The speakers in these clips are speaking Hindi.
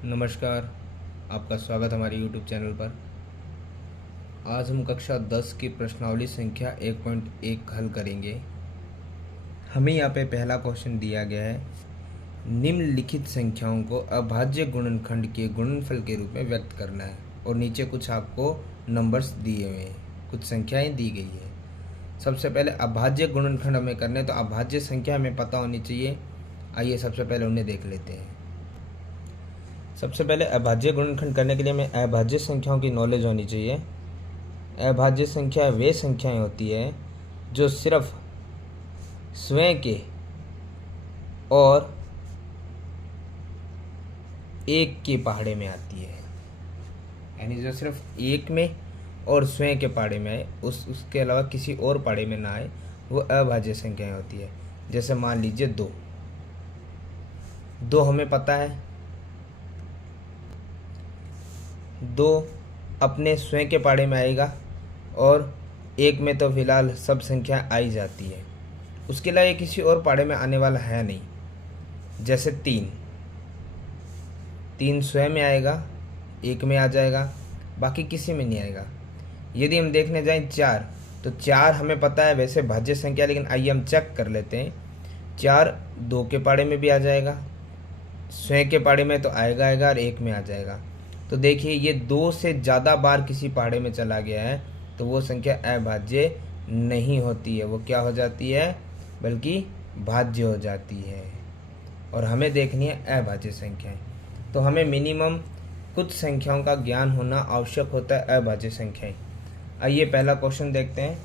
नमस्कार, आपका स्वागत हमारे YouTube चैनल पर। आज हम कक्षा 10 की प्रश्नावली संख्या 1.1 हल करेंगे। हमें यहाँ पे पहला क्वेश्चन दिया गया है, निम्नलिखित संख्याओं को अभाज्य गुणनखंड के गुणनफल के रूप में व्यक्त करना है। और नीचे कुछ आपको नंबर्स दिए हुए हैं, कुछ संख्याएं दी गई है। सबसे पहले अभाज्य गुणनखंड हमें करने, तो अभाज्य संख्या हमें पता होनी चाहिए। आइए सबसे पहले उन्हें देख लेते हैं। सबसे पहले अभाज्य गुणनखंड करने के लिए हमें अभाज्य संख्याओं की नॉलेज होनी चाहिए। अभाज्य संख्या वे संख्याएं होती है जो सिर्फ स्वयं के और एक के पहाड़े में आती है, यानी जो सिर्फ एक में और स्वयं के पहाड़े में आए, उसके अलावा किसी और पहाड़े में ना आए, वो अभाज्य संख्याएं होती है। जैसे मान लीजिए दो हमें पता है, दो अपने स्वयं के पहाड़े में आएगा और एक में तो फिलहाल सब संख्या आई जाती है, उसके अलावा किसी और पहाड़े में आने वाला है नहीं। जैसे तीन स्वयं में आएगा, एक में आ जाएगा, बाकी किसी में नहीं आएगा। यदि हम देखने जाएं चार, तो चार हमें पता है वैसे भाज्य संख्या, लेकिन आइए हम चेक कर लेते हैं। चार दो के पहाड़े में भी आ जाएगा, स्वयं के पहाड़े में तो आएगा और एक में आ जाएगा। तो देखिए ये दो से ज़्यादा बार किसी पहाड़े में चला गया है, तो वो संख्या अभाज्य नहीं होती है, वो क्या हो जाती है, बल्कि भाज्य हो जाती है। और हमें देखनी है अभाज्य संख्याएं, तो हमें मिनिमम कुछ संख्याओं का ज्ञान होना आवश्यक होता है, अभाज्य संख्याएं। आइए पहला क्वेश्चन देखते हैं।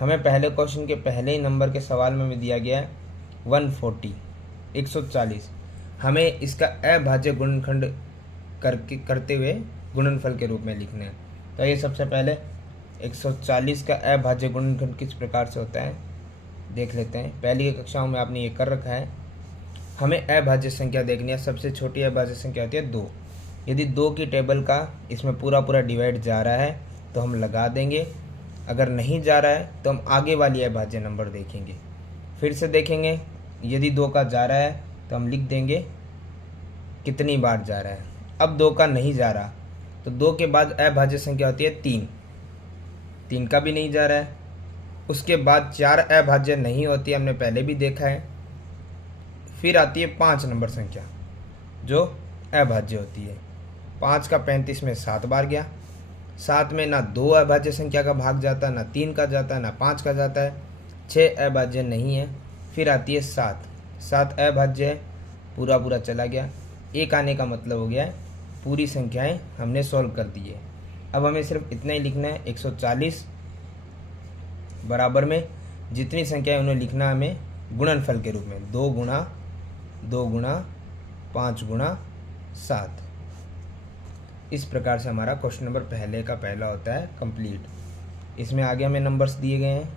हमें पहले क्वेश्चन के पहले ही नंबर के सवाल में दिया गया है 140। हमें इसका अभाज्य गुणनखंड करते हुए गुणनफल के रूप में लिखना है। तो ये सबसे पहले 140 का अभाज्य गुणनखंड किस प्रकार से होता है देख लेते हैं। पहली की कक्षाओं में आपने ये कर रखा है। हमें अभाज्य संख्या देखनी है। सबसे छोटी अभाज्य संख्या होती है 2। यदि 2 की टेबल का इसमें पूरा डिवाइड जा रहा है तो हम लगा देंगे, अगर नहीं जा रहा है तो हम आगे वाली अभाज्य नंबर देखेंगे। फिर से देखेंगे, यदि 2 का जा रहा है तो हम लिख देंगे कितनी बार जा रहा है। अब 2 का नहीं जा रहा, तो 2 के बाद अभाज्य संख्या होती है 3 का भी नहीं जा रहा है। उसके बाद 4 अभाज्य नहीं होती है, हमने पहले भी देखा है। फिर आती है 5 नंबर संख्या जो अभाज्य होती है। 5 का 35 में 7 बार गया। 7 में ना 2 अभाज्य संख्या का भाग जाता, ना 3 का जाता, ना 5 का जाता है। 6 अभाज्य नहीं है। फिर आती है 7 अभाज्य है, पूरा चला गया। एक आने का मतलब हो गया है पूरी संख्याएं हमने सॉल्व कर दी है। अब हमें सिर्फ इतना ही लिखना है, 140 बराबर में जितनी संख्याएं उन्हें लिखना हमें गुणनफल के रूप में 2 गुणा 5 गुणा 7। इस प्रकार से हमारा क्वेश्चन नंबर पहले का पहला होता है कंप्लीट। इसमें आगे हमें नंबर्स दिए गए हैं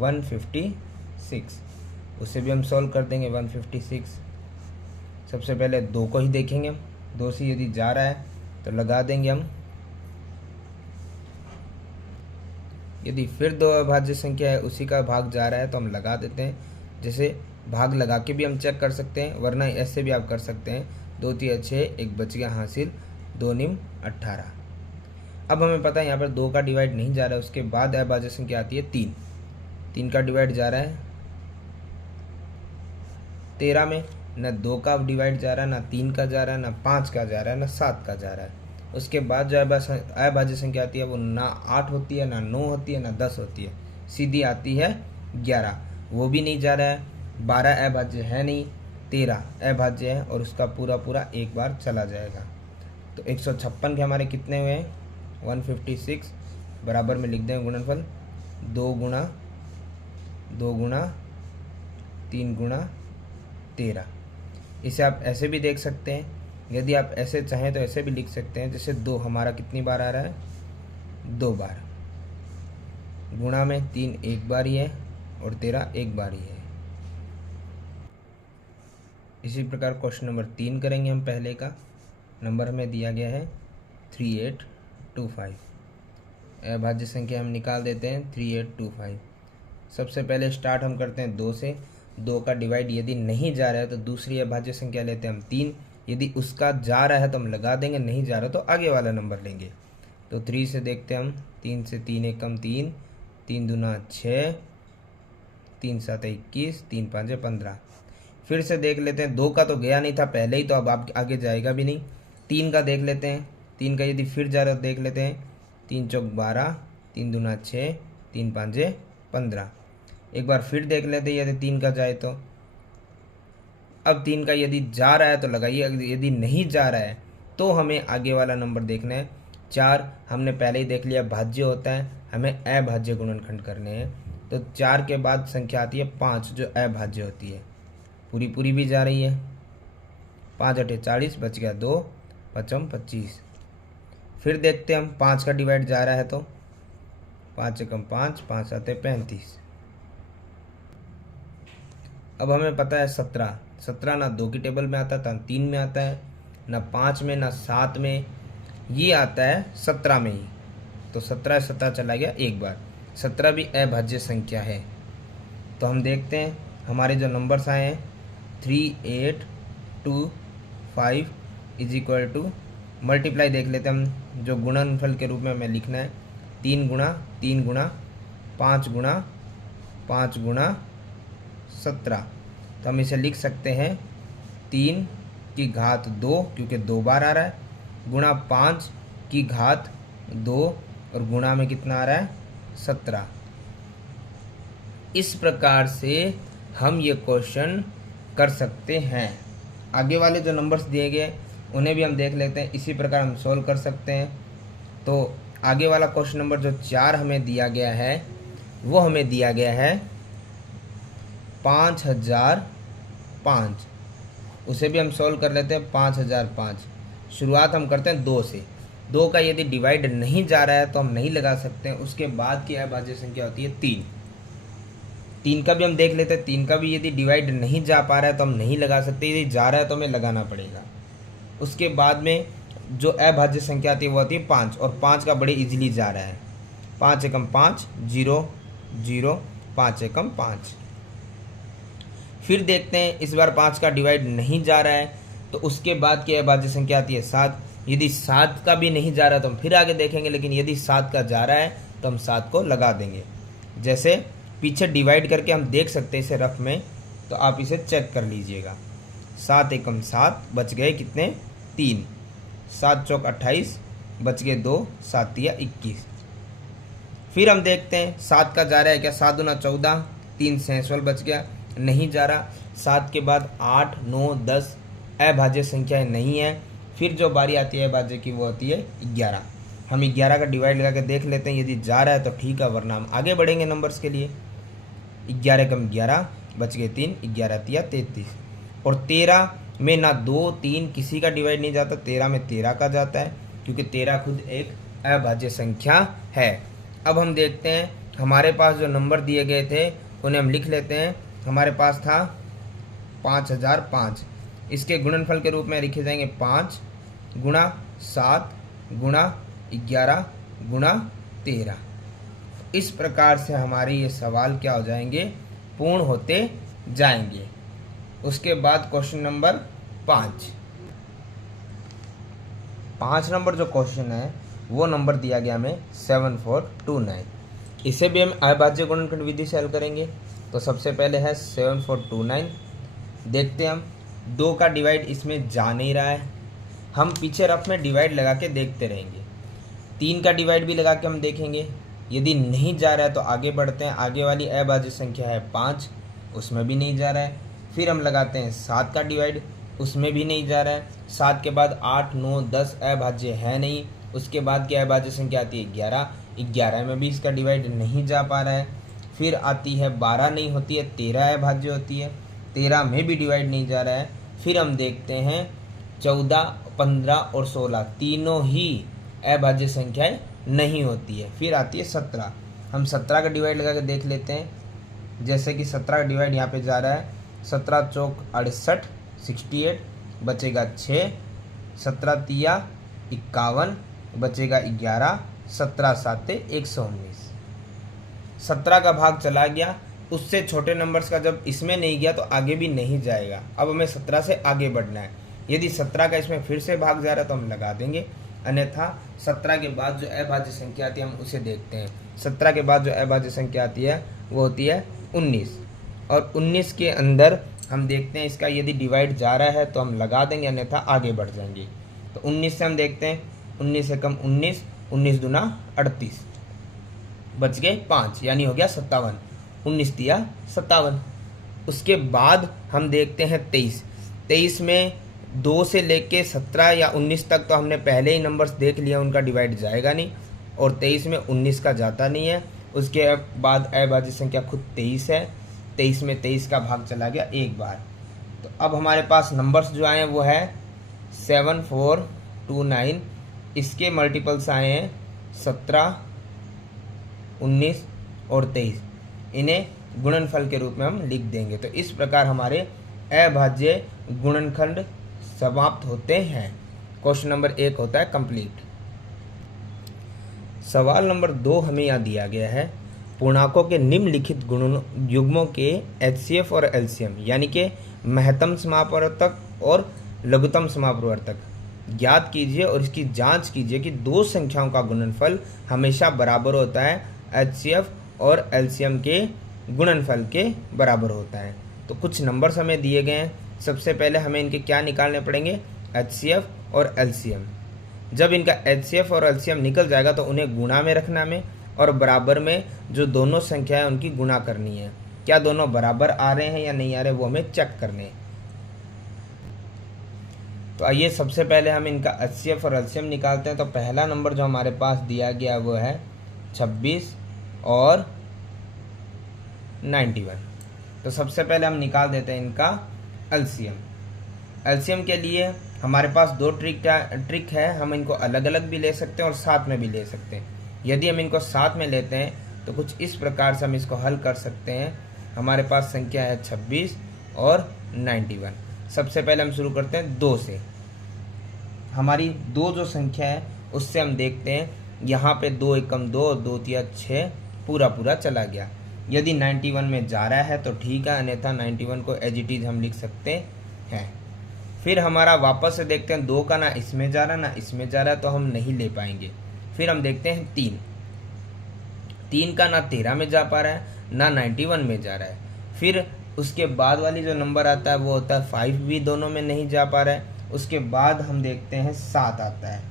156, उसे भी हम सॉल्व कर देंगे। 156 सबसे पहले 2 को ही देखेंगे हम। 2 से यदि जा रहा है तो लगा देंगे हम। यदि फिर 2 अभाज्य संख्या है, उसी का भाग जा रहा है तो हम लगा देते हैं। जैसे भाग लगा के भी हम चेक कर सकते हैं, वरना ऐसे भी आप कर सकते हैं। 2 3 6, 1 बच गया हासिल, 2 निम 18। अब हमें पता है यहाँ पर 2 का डिवाइड नहीं जा रहा है। उसके बाद अभाज्य संख्या आती है 3 का डिवाइड जा रहा है। 13 में न 2 का डिवाइड जा रहा है, ना 3 का जा रहा है, ना 5 का जा रहा है, ना 7 का जा रहा है। उसके बाद जो अभाज्य संख्या आती है वो ना 8 होती है, ना 9 होती है, ना 10 होती है, सीधी आती है 11। वो भी नहीं जा रहा है। 12 अभाज्य है नहीं, 13 अभाज्य है और उसका पूरा एक बार चला जाएगा। तो 156 के हमारे कितने हुए हैं, 156 बराबर में लिख दें गुणनफल 2 गुणा 3 गुणा 13। इसे आप ऐसे भी देख सकते हैं, यदि आप ऐसे चाहें तो ऐसे भी लिख सकते हैं। जैसे 2 हमारा कितनी बार आ रहा है, 2 बार, गुणा में 3 एक बार ही है और 13 एक बार ही है। इसी प्रकार क्वेश्चन नंबर 3 करेंगे हम। पहले का नंबर हमें दिया गया है 3825। अभाज्य संख्या हम निकाल देते हैं 3825। सबसे पहले स्टार्ट हम करते हैं 2 से। 2 का डिवाइड यदि नहीं जा रहा है तो दूसरी अभाज्य संख्या लेते हैं हम 3। यदि उसका जा रहा है तो हम लगा देंगे, नहीं जा रहा तो आगे वाला नंबर लेंगे। तो 3 से देखते हैं हम, 3 से 3 एकम 3, 3 दूना 6, 3 7 21, 3 5 15। फिर से देख लेते हैं, 2 का तो गया नहीं था पहले ही, तो अब आगे जाएगा भी नहीं। 3 का देख लेते हैं, 3 का यदि फिर जा रहा है तो देख लेते हैं, 3 चौक 12, 3 दूना 6, 3 5 15। एक बार फिर देख लेते हैं यदि 3 का जाए तो। अब 3 का यदि जा रहा है तो लगाइए, यदि नहीं जा रहा है तो हमें आगे वाला नंबर देखना है। 4 हमने पहले ही देख लिया भाज्य होता है, हमें अभाज्य गुणनखंड करने हैं। तो 4 के बाद संख्या आती है 5 जो अभाज्य होती है, पूरी पूरी भी जा रही है। 5 8 40, बच गया 2, 5 25। फिर देखते हैं हम 5 का डिवाइड जा रहा है तो 5 एकम 5, 5 7 35। अब हमें पता है 17 ना 2 की टेबल में आता है, ना 3 में आता है, ना 5 में, ना 7 में, ये आता है 17 में ही। तो 17 चला गया एक बार। 17 भी अभाज्य संख्या है। तो हम देखते हैं हमारे जो नंबर्स आए हैं 3 8 2 5 इज इक्वल टू, मल्टीप्लाई देख लेते हैं हम, जो गुणनफल के रूप में हमें लिखना है 3 गुणा 3 गुणा 5 गुणा 5 गुणा 17। तो हम इसे लिख सकते हैं 3 की घात 2, क्योंकि 2 बार आ रहा है, गुणा 5 की घात 2, और गुणा में कितना आ रहा है 17। इस प्रकार से हम ये क्वेश्चन कर सकते हैं। आगे वाले जो नंबर्स दिए गए उन्हें भी हम देख लेते हैं, इसी प्रकार हम सोल्व कर सकते हैं। तो आगे वाला क्वेश्चन नंबर जो 4 हमें दिया गया है, वो हमें दिया गया है 5005। उसे भी हम सोल्व कर लेते हैं। 5005 शुरुआत हम करते हैं 2 से। 2 का यदि डिवाइड नहीं जा रहा है तो हम नहीं लगा सकते हैं। उसके बाद की अभाज्य संख्या होती है 3। 3 का भी हम देख लेते हैं। 3 का भी यदि डिवाइड नहीं जा पा रहा है तो हम नहीं लगा सकते, यदि जा रहा है तो हमें लगाना पड़ेगा। उसके बाद में जो अभाज्य संख्या आती है वो आती है 5, और 5 का बड़े इजीली जा रहा है। 5 एकम 5 0 0, 5 एकम 5। फिर देखते हैं इस बार 5 का डिवाइड नहीं जा रहा है तो उसके बाद की अभाज्य संख्या आती है 7। यदि 7 का भी नहीं जा रहा तो हम फिर आगे देखेंगे, लेकिन यदि 7 का जा रहा है तो हम 7 को लगा देंगे। जैसे पीछे डिवाइड करके हम देख सकते हैं इसे रफ में, तो आप इसे चेक कर लीजिएगा। 7 एकम 7, बच गए कितने 3, 7 चौक 28, बच गए 2, 7 तिया 21। फिर हम देखते हैं 7 का जा रहा है क्या, 7 दूना 14, 3 16 बच गया, नहीं जा रहा। 7 के बाद 8 9 10 अभाज्य संख्याएं नहीं है। फिर जो बारी आती है अभाज्य की वो होती है 11। हम 11 का डिवाइड लगा के देख लेते हैं, यदि जा रहा है तो ठीक है, वरना हम आगे बढ़ेंगे नंबर्स के लिए। 11 कम 11, बच गए 3, 11 तिया 33। और 13 में ना 2 3 किसी का डिवाइड नहीं जाता, 13 में 13 का जाता है, क्योंकि 13 खुद एक अभाज्य संख्या है। अब हम देखते हैं हमारे पास जो नंबर दिए गए थे उन्हें हम लिख लेते हैं। हमारे पास था 5005, इसके गुणनफल के रूप में लिखे जाएंगे 5 गुणा 7 गुणा 11 गुणा 13। इस प्रकार से हमारे ये सवाल क्या हो जाएंगे, पूर्ण होते जाएंगे। उसके बाद क्वेश्चन नंबर 5 नंबर जो क्वेश्चन है वो नंबर दिया गया हमें 7429। इसे भी हम अभाज्य गुणनखंड विधि से हल करेंगे। तो सबसे पहले है 7429। देखते हैं हम 2 का डिवाइड इसमें जा नहीं रहा है, हम पीछे रफ में डिवाइड लगा के देखते रहेंगे। 3 का डिवाइड भी लगा के हम देखेंगे, यदि नहीं जा रहा है तो आगे बढ़ते हैं। आगे वाली अभाज्य संख्या है 5, उसमें भी नहीं जा रहा है। फिर हम लगाते हैं 7 का डिवाइड, उसमें भी नहीं जा रहा है। 7 के बाद 8 9 10 अभाज्य है नहीं। उसके बाद की अभाज्य संख्या आती है 11, 11 में भी इसका डिवाइड नहीं जा पा रहा है। फिर आती है 12, नहीं होती है, 13 अभाज्य होती है, 13 में भी डिवाइड नहीं जा रहा है। फिर हम देखते हैं 14 15 और 16 तीनों ही अभाज्य संख्याएं नहीं होती है। फिर आती है 17, हम 17 का डिवाइड लगा के देख लेते हैं। जैसे कि 17 का डिवाइड यहाँ पे जा रहा है, 17 चौक 68 68, बचेगा 6, 17 तिया 51, बचेगा 11, 17 7 119। 17 का भाग चला गया, उससे छोटे नंबर्स का जब इसमें नहीं गया तो आगे भी नहीं जाएगा। अब हमें 17 से आगे बढ़ना है, यदि 17 का इसमें फिर से भाग जा रहा है तो हम लगा देंगे, अन्यथा 17 के बाद जो अभाज्य संख्या आती है हम उसे देखते हैं। 17 के बाद जो अभाज्य संख्या आती है वो होती है 19, और 19 के अंदर हम देखते हैं इसका यदि डिवाइड जा रहा है तो हम लगा देंगे, अन्यथा आगे बढ़ जाएंगे। तो 19 से हम देखते हैं, 19 से कम 19, 19 दूना 38, बच गए 5, यानी हो गया 57, 19 दिया 57। उसके बाद हम देखते हैं 23, 23 में 2 से लेके 17 या 19 तक तो हमने पहले ही नंबर्स देख लिया, उनका डिवाइड जाएगा नहीं, और 23 में 19 का जाता नहीं है। उसके बाद अभाज्य संख्या खुद 23 है, 23 में 23 का भाग चला गया एक बार। तो अब हमारे पास नंबर्स जो आए हैं वो है 7429, इसके मल्टीपल्स आए हैं 17, 19 और 23, इन्हें गुणनफल के रूप में हम लिख देंगे। तो इस प्रकार हमारे अभाज्य गुणनखंड समाप्त होते हैं। क्वेश्चन नंबर 1 होता है कंप्लीट। सवाल नंबर 2 हमें यहाँ दिया गया है, पूर्णांकों के निम्नलिखित गुणन युग्मों के HCF और LCM यानी कि महत्तम समापवर्तक और लघुत्तम समापवर्तक ज्ञात कीजिए और इसकी जांच कीजिए कि दो संख्याओं का गुणनफल हमेशा बराबर होता है HCF और LCM के गुणनफल के बराबर होता है। तो कुछ नंबर्स हमें दिए गए हैं। सबसे पहले हमें इनके क्या निकालने पड़ेंगे, HCF और LCM। जब इनका HCF और LCM निकल जाएगा तो उन्हें गुणा में रखना में, और बराबर में जो दोनों संख्या है उनकी गुणा करनी है। क्या दोनों बराबर आ रहे हैं या नहीं आ रहे वो हमें चेक करने हैं। तो आइए सबसे पहले हम इनका HCF और LCM निकालते हैं। तो पहला नंबर जो हमारे पास दिया गया वो है 26 और 91। तो सबसे पहले हम निकाल देते हैं इनका LCM। LCM के लिए हमारे पास दो ट्रिक है, हम इनको अलग अलग भी ले सकते हैं और साथ में भी ले सकते हैं। यदि हम इनको साथ में लेते हैं तो कुछ इस प्रकार से हम इसको हल कर सकते हैं। हमारे पास संख्या है 26 और 91। सबसे पहले हम शुरू करते हैं 2 से। हमारी 2 जो संख्या है उससे हम देखते हैं, यहाँ पे 2 एकम 2, 2 तिया 6, पूरा पूरा चला गया। यदि 91 में जा रहा है तो ठीक है, अन्यथा 91 को एज इट इज हम लिख सकते हैं। फिर हमारा वापस से देखते हैं 2 का ना इसमें जा रहा ना इसमें जा रहा है, तो हम नहीं ले पाएंगे। फिर हम देखते हैं 3 का ना 13 में जा पा रहा है ना 91 में जा रहा है। फिर उसके बाद वाली जो नंबर आता है वो होता है 5, भी दोनों में नहीं जा पा रहा है। उसके बाद हम देखते हैं 7 आता है।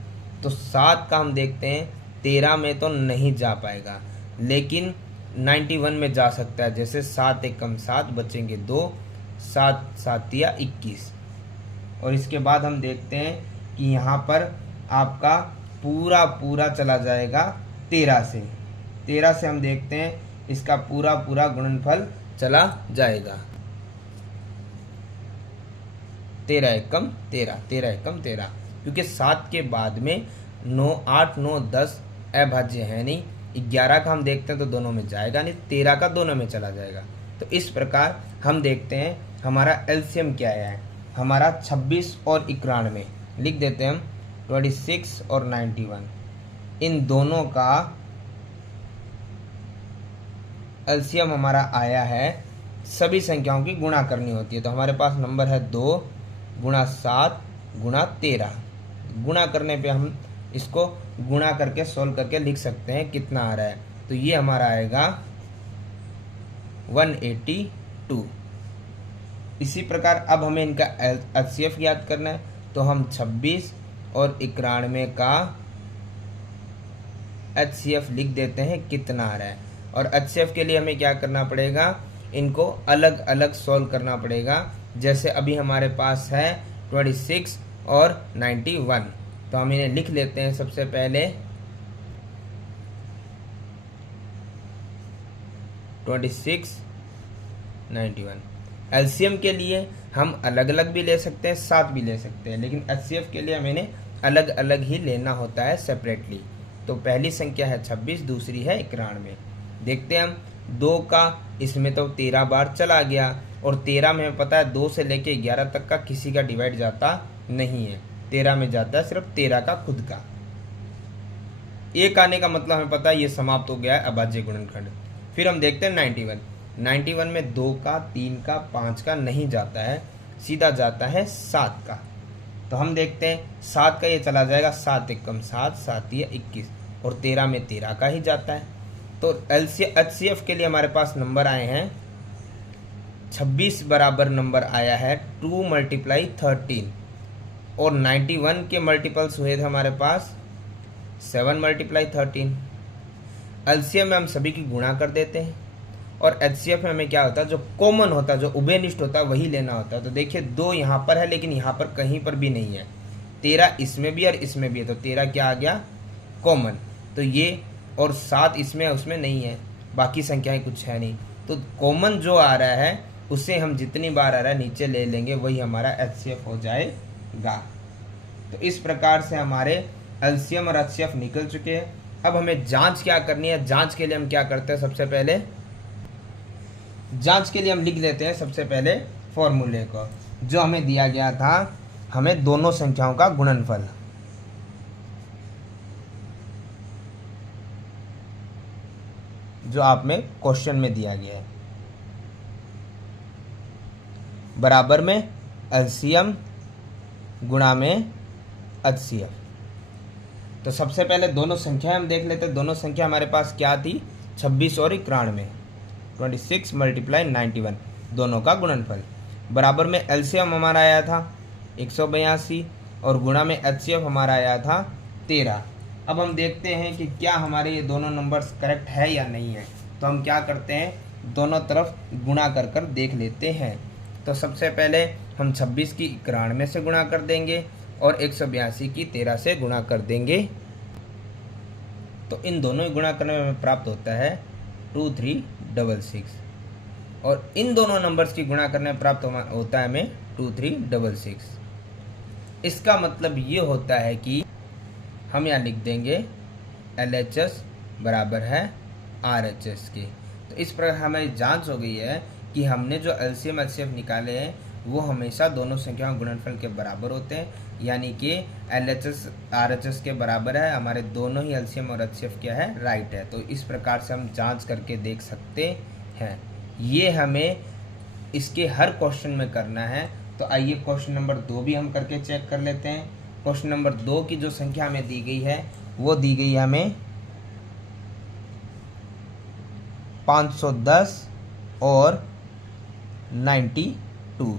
तो 7 का हम देखते हैं 13 में तो नहीं जा पाएगा, लेकिन 91 में जा सकता है। जैसे 7 एकम 7, बचेंगे 2, 7 7 या 21। और इसके बाद हम देखते हैं कि यहाँ पर आपका पूरा पूरा चला जाएगा 13 से। 13 से हम देखते हैं इसका पूरा पूरा गुणनफल चला जाएगा। 13 एकम 13, 13 एकम 13, क्योंकि 7 के बाद में 9, 8, 9, 10 अभाज्य है नहीं। 11 का हम देखते हैं तो दोनों में जाएगा नहीं, 13 का दोनों में चला जाएगा। तो इस प्रकार हम देखते हैं हमारा LCM क्या है। हमारा 26 और 91 लिख देते हैं हम, 26 और 91, इन दोनों का LCM हमारा आया है। सभी संख्याओं की गुणा करनी होती है। तो हमारे पास नंबर है 2 गुणा 7 गुणा 13। गुणा करने पे हम इसको गुणा करके सोल्व करके लिख सकते हैं कितना आ रहा है। तो ये हमारा आएगा 182। इसी प्रकार अब हमें इनका HCF याद करना है। तो हम 26 और 91 का HCF लिख देते हैं कितना आ रहा है। और HCF के लिए हमें क्या करना पड़ेगा, इनको अलग अलग सॉल्व करना पड़ेगा। जैसे अभी हमारे पास है 26 और 91, तो हम इन्हें लिख लेते हैं। सबसे पहले 26, 91। LCM के लिए हम अलग अलग भी ले सकते हैं, साथ भी ले सकते हैं, लेकिन HCF के लिए हमें इन्हें अलग अलग ही लेना होता है सेपरेटली। तो पहली संख्या है 26, दूसरी है 91। देखते हैं हम 2 का इसमें तो 13 बार चला गया, और 13 में हमें पता है 2 से लेके 11 तक का किसी का डिवाइड जाता नहीं है। 13 में जाता है सिर्फ 13 का खुद का। 1 आने का मतलब हमें पता है ये समाप्त हो गया है अभाज्य गुणनखंड। फिर हम देखते हैं 91। 91 में 2 का, 3 का, 5 का नहीं जाता है, सीधा जाता है 7 का। तो हम देखते हैं 7 का ये चला जाएगा, 7 एक कम 7, 7 ये 21 और 13 में 13 का ही जाता है। तो HCF के लिए हमारे पास नंबर आए हैं 26 बराबर नंबर आया है 2 × 13 और 91 के मल्टीपल्स हुए थे हमारे पास 7 × 13। एलसीएम में हम सभी की गुणा कर देते हैं और एचसीएफ में हमें क्या होता है, जो कॉमन होता है, जो उभयनिष्ठ होता है वही लेना होता है। तो देखिए 2 यहाँ पर है लेकिन यहाँ पर कहीं पर भी नहीं है, 13 इसमें भी और इसमें भी है, तो 13 क्या आ गया कॉमन। तो ये और 7 इसमें उसमें नहीं है, बाकी संख्याएं कुछ है नहीं, तो कॉमन जो आ रहा है उसे हम जितनी बार आ रहा है नीचे ले लेंगे, वही हमारा एचसीएफ हो जाएगा। तो इस प्रकार से हमारे एलसीएम और एचसीएफ निकल चुके हैं। अब हमें जांच क्या करनी है, जांच के लिए हम क्या करते हैं, सबसे पहले जांच के लिए हम लिख लेते हैं सबसे पहले फॉर्मूले को, जो हमें दिया गया था, हमें दोनों संख्याओं का गुणनफल, जो आप में क्वेश्चन में दिया गया है, बराबर में एलसीएम गुणा में एचसीएफ। तो सबसे पहले दोनों संख्या हम देख लेते हैं। दोनों संख्या हमारे पास क्या थी, 26 और 91, 26 × 91, दोनों का गुणनफल। बराबर में एलसीएम हमारा आया था 182 और गुणा में एचसीएफ हमारा आया था 13। अब हम देखते हैं कि क्या हमारे ये दोनों नंबर्स करेक्ट है या नहीं है। तो हम क्या करते हैं, दोनों तरफ गुणा कर कर देख लेते हैं। तो सबसे पहले हम 26 की 91 से गुणा कर देंगे और 182 की 13 से गुणा कर देंगे। तो इन दोनों गुणा करने में हमें प्राप्त होता है 2366 और इन दोनों नंबर्स की गुणा करने में प्राप्त होता है हमें 2366। इसका मतलब ये होता है कि हम यहाँ लिख देंगे LHS बराबर है RHS के। तो इस प्रकार हमारी जांच हो गई है कि हमने जो एलसीएम एचसीएफ निकाले हैं वो हमेशा दोनों संख्याओं गुणनफल के बराबर होते हैं, यानी कि LHS RHS के बराबर है। हमारे दोनों ही एलसीएम और एचसीएफ क्या है, राइट है। तो इस प्रकार से हम जांच करके देख सकते हैं। ये हमें इसके हर क्वेश्चन में करना है। तो आइए क्वेश्चन नंबर 2 भी हम करके चेक कर लेते हैं। क्वेश्चन नंबर 2 की जो संख्या हमें दी गई है वो दी गई है हमें 510 और 92।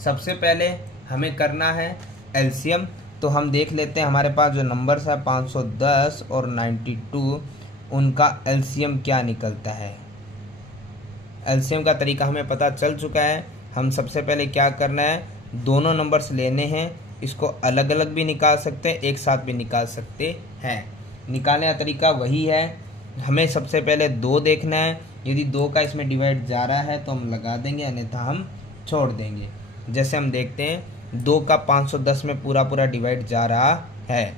सबसे पहले हमें करना है एलसीएम। तो हम देख लेते हैं हमारे पास जो नंबर्स है 510 और 92, उनका एलसीएम क्या निकलता है। एलसीएम का तरीका हमें पता चल चुका है। हम सबसे पहले क्या करना है, दोनों नंबर्स लेने हैं, इसको अलग अलग भी निकाल सकते हैं, एक साथ भी निकाल सकते हैं। निकालने का तरीका वही है, हमें सबसे पहले 2 देखना है। यदि 2 का इसमें डिवाइड जा रहा है तो हम लगा देंगे, अन्यथा हम छोड़ देंगे। जैसे हम देखते हैं 2 का 510 में पूरा पूरा डिवाइड जा रहा है।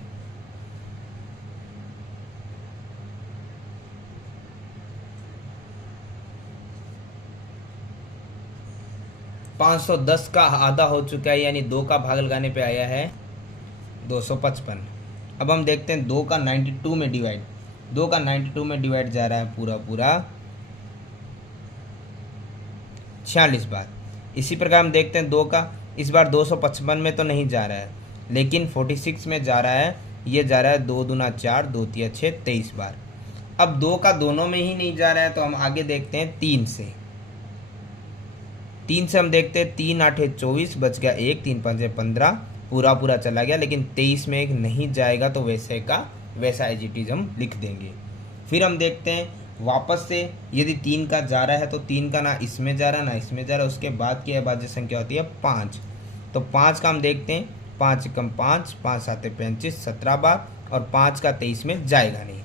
$510 का आधा हो चुका है, यानी 2 का भाग लगाने पे आया है 255। अब हम देखते हैं 2 का 92 में डिवाइड, 2 का 92 में डिवाइड जा रहा है पूरा पूरा 46 बार। इसी प्रकार हम देखते हैं 2 का इस बार 255 में तो नहीं जा रहा है, लेकिन 46 में जा रहा है। ये जा रहा है 2 दूना 4, 2 तिया 6, 23 बार। अब 2 का दोनों में ही नहीं जा रहा है तो हम आगे देखते हैं 3 से। 3 से हम देखते हैं 3 8 24, बच गया 1, 3 5 15, पूरा पूरा चला गया, लेकिन 23 में 1 नहीं जाएगा तो वैसे का वैसा एज इट इज हम लिख देंगे। फिर हम देखते हैं वापस से, यदि 3 का जा रहा है तो 3 का ना इसमें जा रहा ना इसमें जा रहा, उसके बाद की अभाज्य संख्या होती है 5। तो 5 का हम देखते हैं, 5 कम 5, 5 7 35, 17 बार, और 5 का 23 में जाएगा नहीं।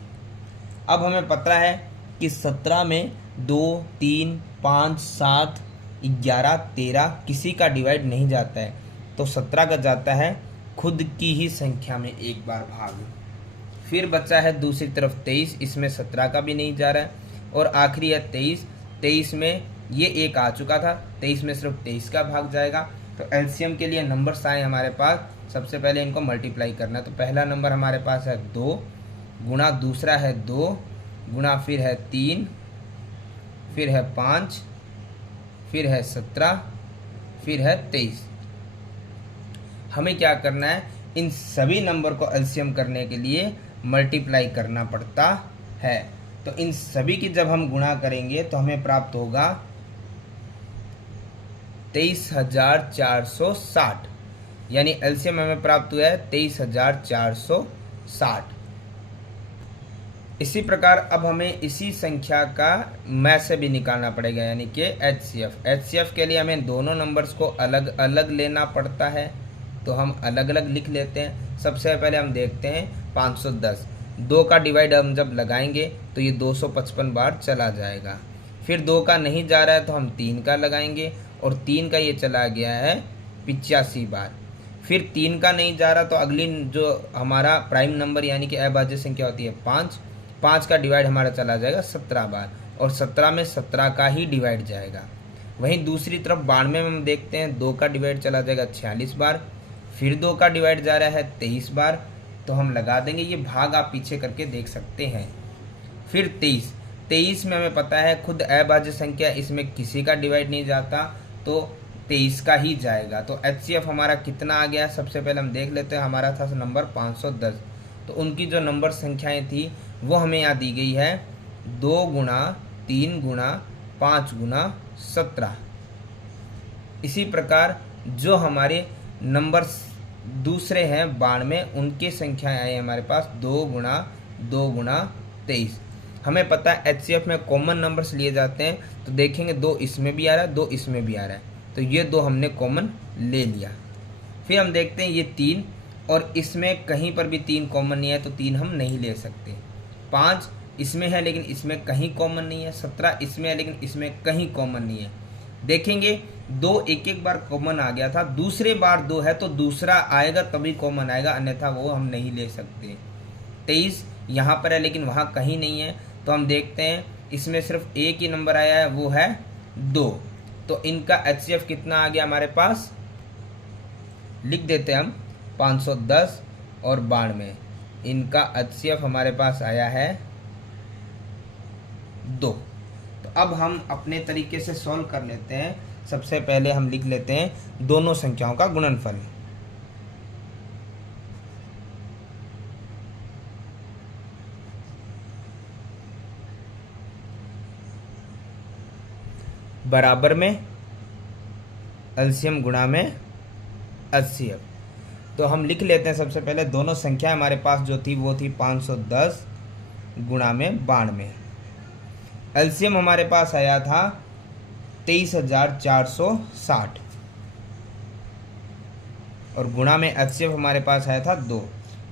अब हमें पता है कि 17 में 2 3 5 7 11 13 किसी का डिवाइड नहीं जाता है, तो 17 का जाता है खुद की ही संख्या में एक बार भाग। फिर बचा है दूसरी तरफ 23, इसमें 17 का भी नहीं जा रहा है, और आखिरी है 23। 23 में ये 1 आ चुका था, 23 में सिर्फ 23 का भाग जाएगा। तो एलसीएम के लिए नंबर्स आए हमारे पास, सबसे पहले इनको मल्टीप्लाई करना है। तो पहला नंबर हमारे पास है 2 गुणा, दूसरा है 2 गुणा, फिर है 3, फिर है 5, फिर है 17, फिर है 23। हमें क्या करना है, इन सभी नंबर को एलसीएम करने के लिए मल्टीप्लाई करना पड़ता है। तो इन सभी की जब हम गुणा करेंगे तो हमें प्राप्त होगा 23,460, यानी एलसीएम हमें प्राप्त हुआ है 23,460। इसी प्रकार अब हमें इसी संख्या का में से भी निकालना पड़ेगा, यानी कि एचसीएफ के लिए हमें दोनों नंबर्स को अलग अलग लेना पड़ता है, तो हम अलग अलग लिख लेते हैं। सबसे पहले हम देखते हैं 510, 2 का डिवाइड हम जब लगाएंगे तो ये 255 बार चला जाएगा। फिर 2 का नहीं जा रहा है तो हम 3 का लगाएंगे और 3 का ये चला गया है 85 बार। फिर 3 का नहीं जा रहा तो अगली जो हमारा प्राइम नंबर यानी कि अभाज्य संख्या होती है 5 का डिवाइड हमारा चला जाएगा 17 बार और 17 में 17 का ही डिवाइड जाएगा। वहीं दूसरी तरफ 92 में हम देखते हैं 2 का डिवाइड चला जाएगा 46 बार, फिर 2 का डिवाइड जा रहा है 23 बार, तो हम लगा देंगे, ये भाग आप पीछे करके देख सकते हैं। फिर 23 में हमें पता है खुद अभाज्य संख्या, इसमें किसी का डिवाइड नहीं जाता तो 23 का ही जाएगा। तो एचसीएफ हमारा कितना आ गया, सबसे पहले हम देख लेते हैं। हमारा था नंबर 510, तो उनकी जो नंबर संख्याएं थी वो हमें यहाँ दी गई है 2 गुणा 3 गुणा 5 गुणा 17। इसी प्रकार जो हमारे नंबर दूसरे हैं 92, उनकी संख्याएं आई हमारे पास 2 गुणा 2 गुणा 23। हमें पता है एचसीएफ में कॉमन नंबर्स लिए जाते हैं, तो देखेंगे 2 इसमें भी आ रहा है 2 इसमें भी आ रहा है, तो ये 2 हमने कॉमन ले लिया। फिर हम देखते हैं ये 3 और इसमें कहीं पर भी 3 कॉमन नहीं है, तो 3 हम नहीं ले सकते। 5 इसमें है लेकिन इसमें कहीं कॉमन नहीं है। 17 इसमें है लेकिन इसमें कहीं कॉमन नहीं है। देखेंगे 2 एक बार कॉमन आ गया था, दूसरे बार 2 है तो दूसरा आएगा तभी कॉमन आएगा, अन्यथा वो हम नहीं ले सकते। 23 यहाँ पर है लेकिन वहाँ कहीं नहीं है, तो हम देखते हैं इसमें सिर्फ एक ही नंबर आया है, वो है 2। तो इनका एचसीएफ कितना आ गया हमारे पास, लिख देते हैं हम 510 और 92, इनका एचसीएफ हमारे पास आया है 2। तो अब हम अपने तरीके से सॉल्व कर लेते हैं। सबसे पहले हम लिख लेते हैं दोनों संख्याओं का गुणनफल। बराबर में एलसीएम गुणा में एचसीएफ। तो हम लिख लेते हैं सबसे पहले दोनों संख्या हमारे पास जो थी वो थी 510 गुणा में 92। एलसीएम हमारे पास आया था 23,460 और गुणा में एचसीएफ हमारे पास आया था 2।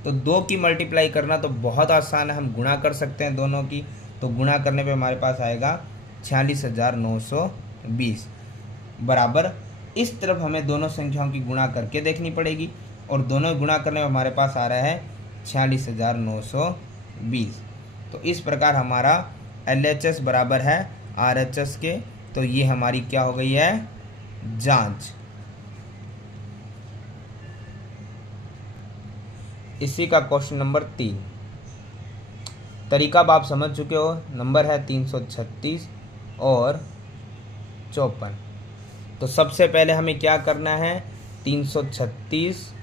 तो 2 की मल्टीप्लाई करना तो बहुत आसान है, हम गुणा कर सकते हैं दोनों की। तो गुणा करने पे हमारे पास आएगा 46,920 बराबर, इस तरफ हमें दोनों संख्याओं की गुणा करके देखनी पड़ेगी और दोनों गुणा करने में हमारे पास आ रहा है 46,920। तो इस प्रकार हमारा LHS बराबर है RHS के। तो ये हमारी क्या हो गई है, जांच। इसी का क्वेश्चन नंबर 3, तरीका अब आप समझ चुके हो। नंबर है 336 और 54। तो सबसे पहले हमें क्या करना है, 336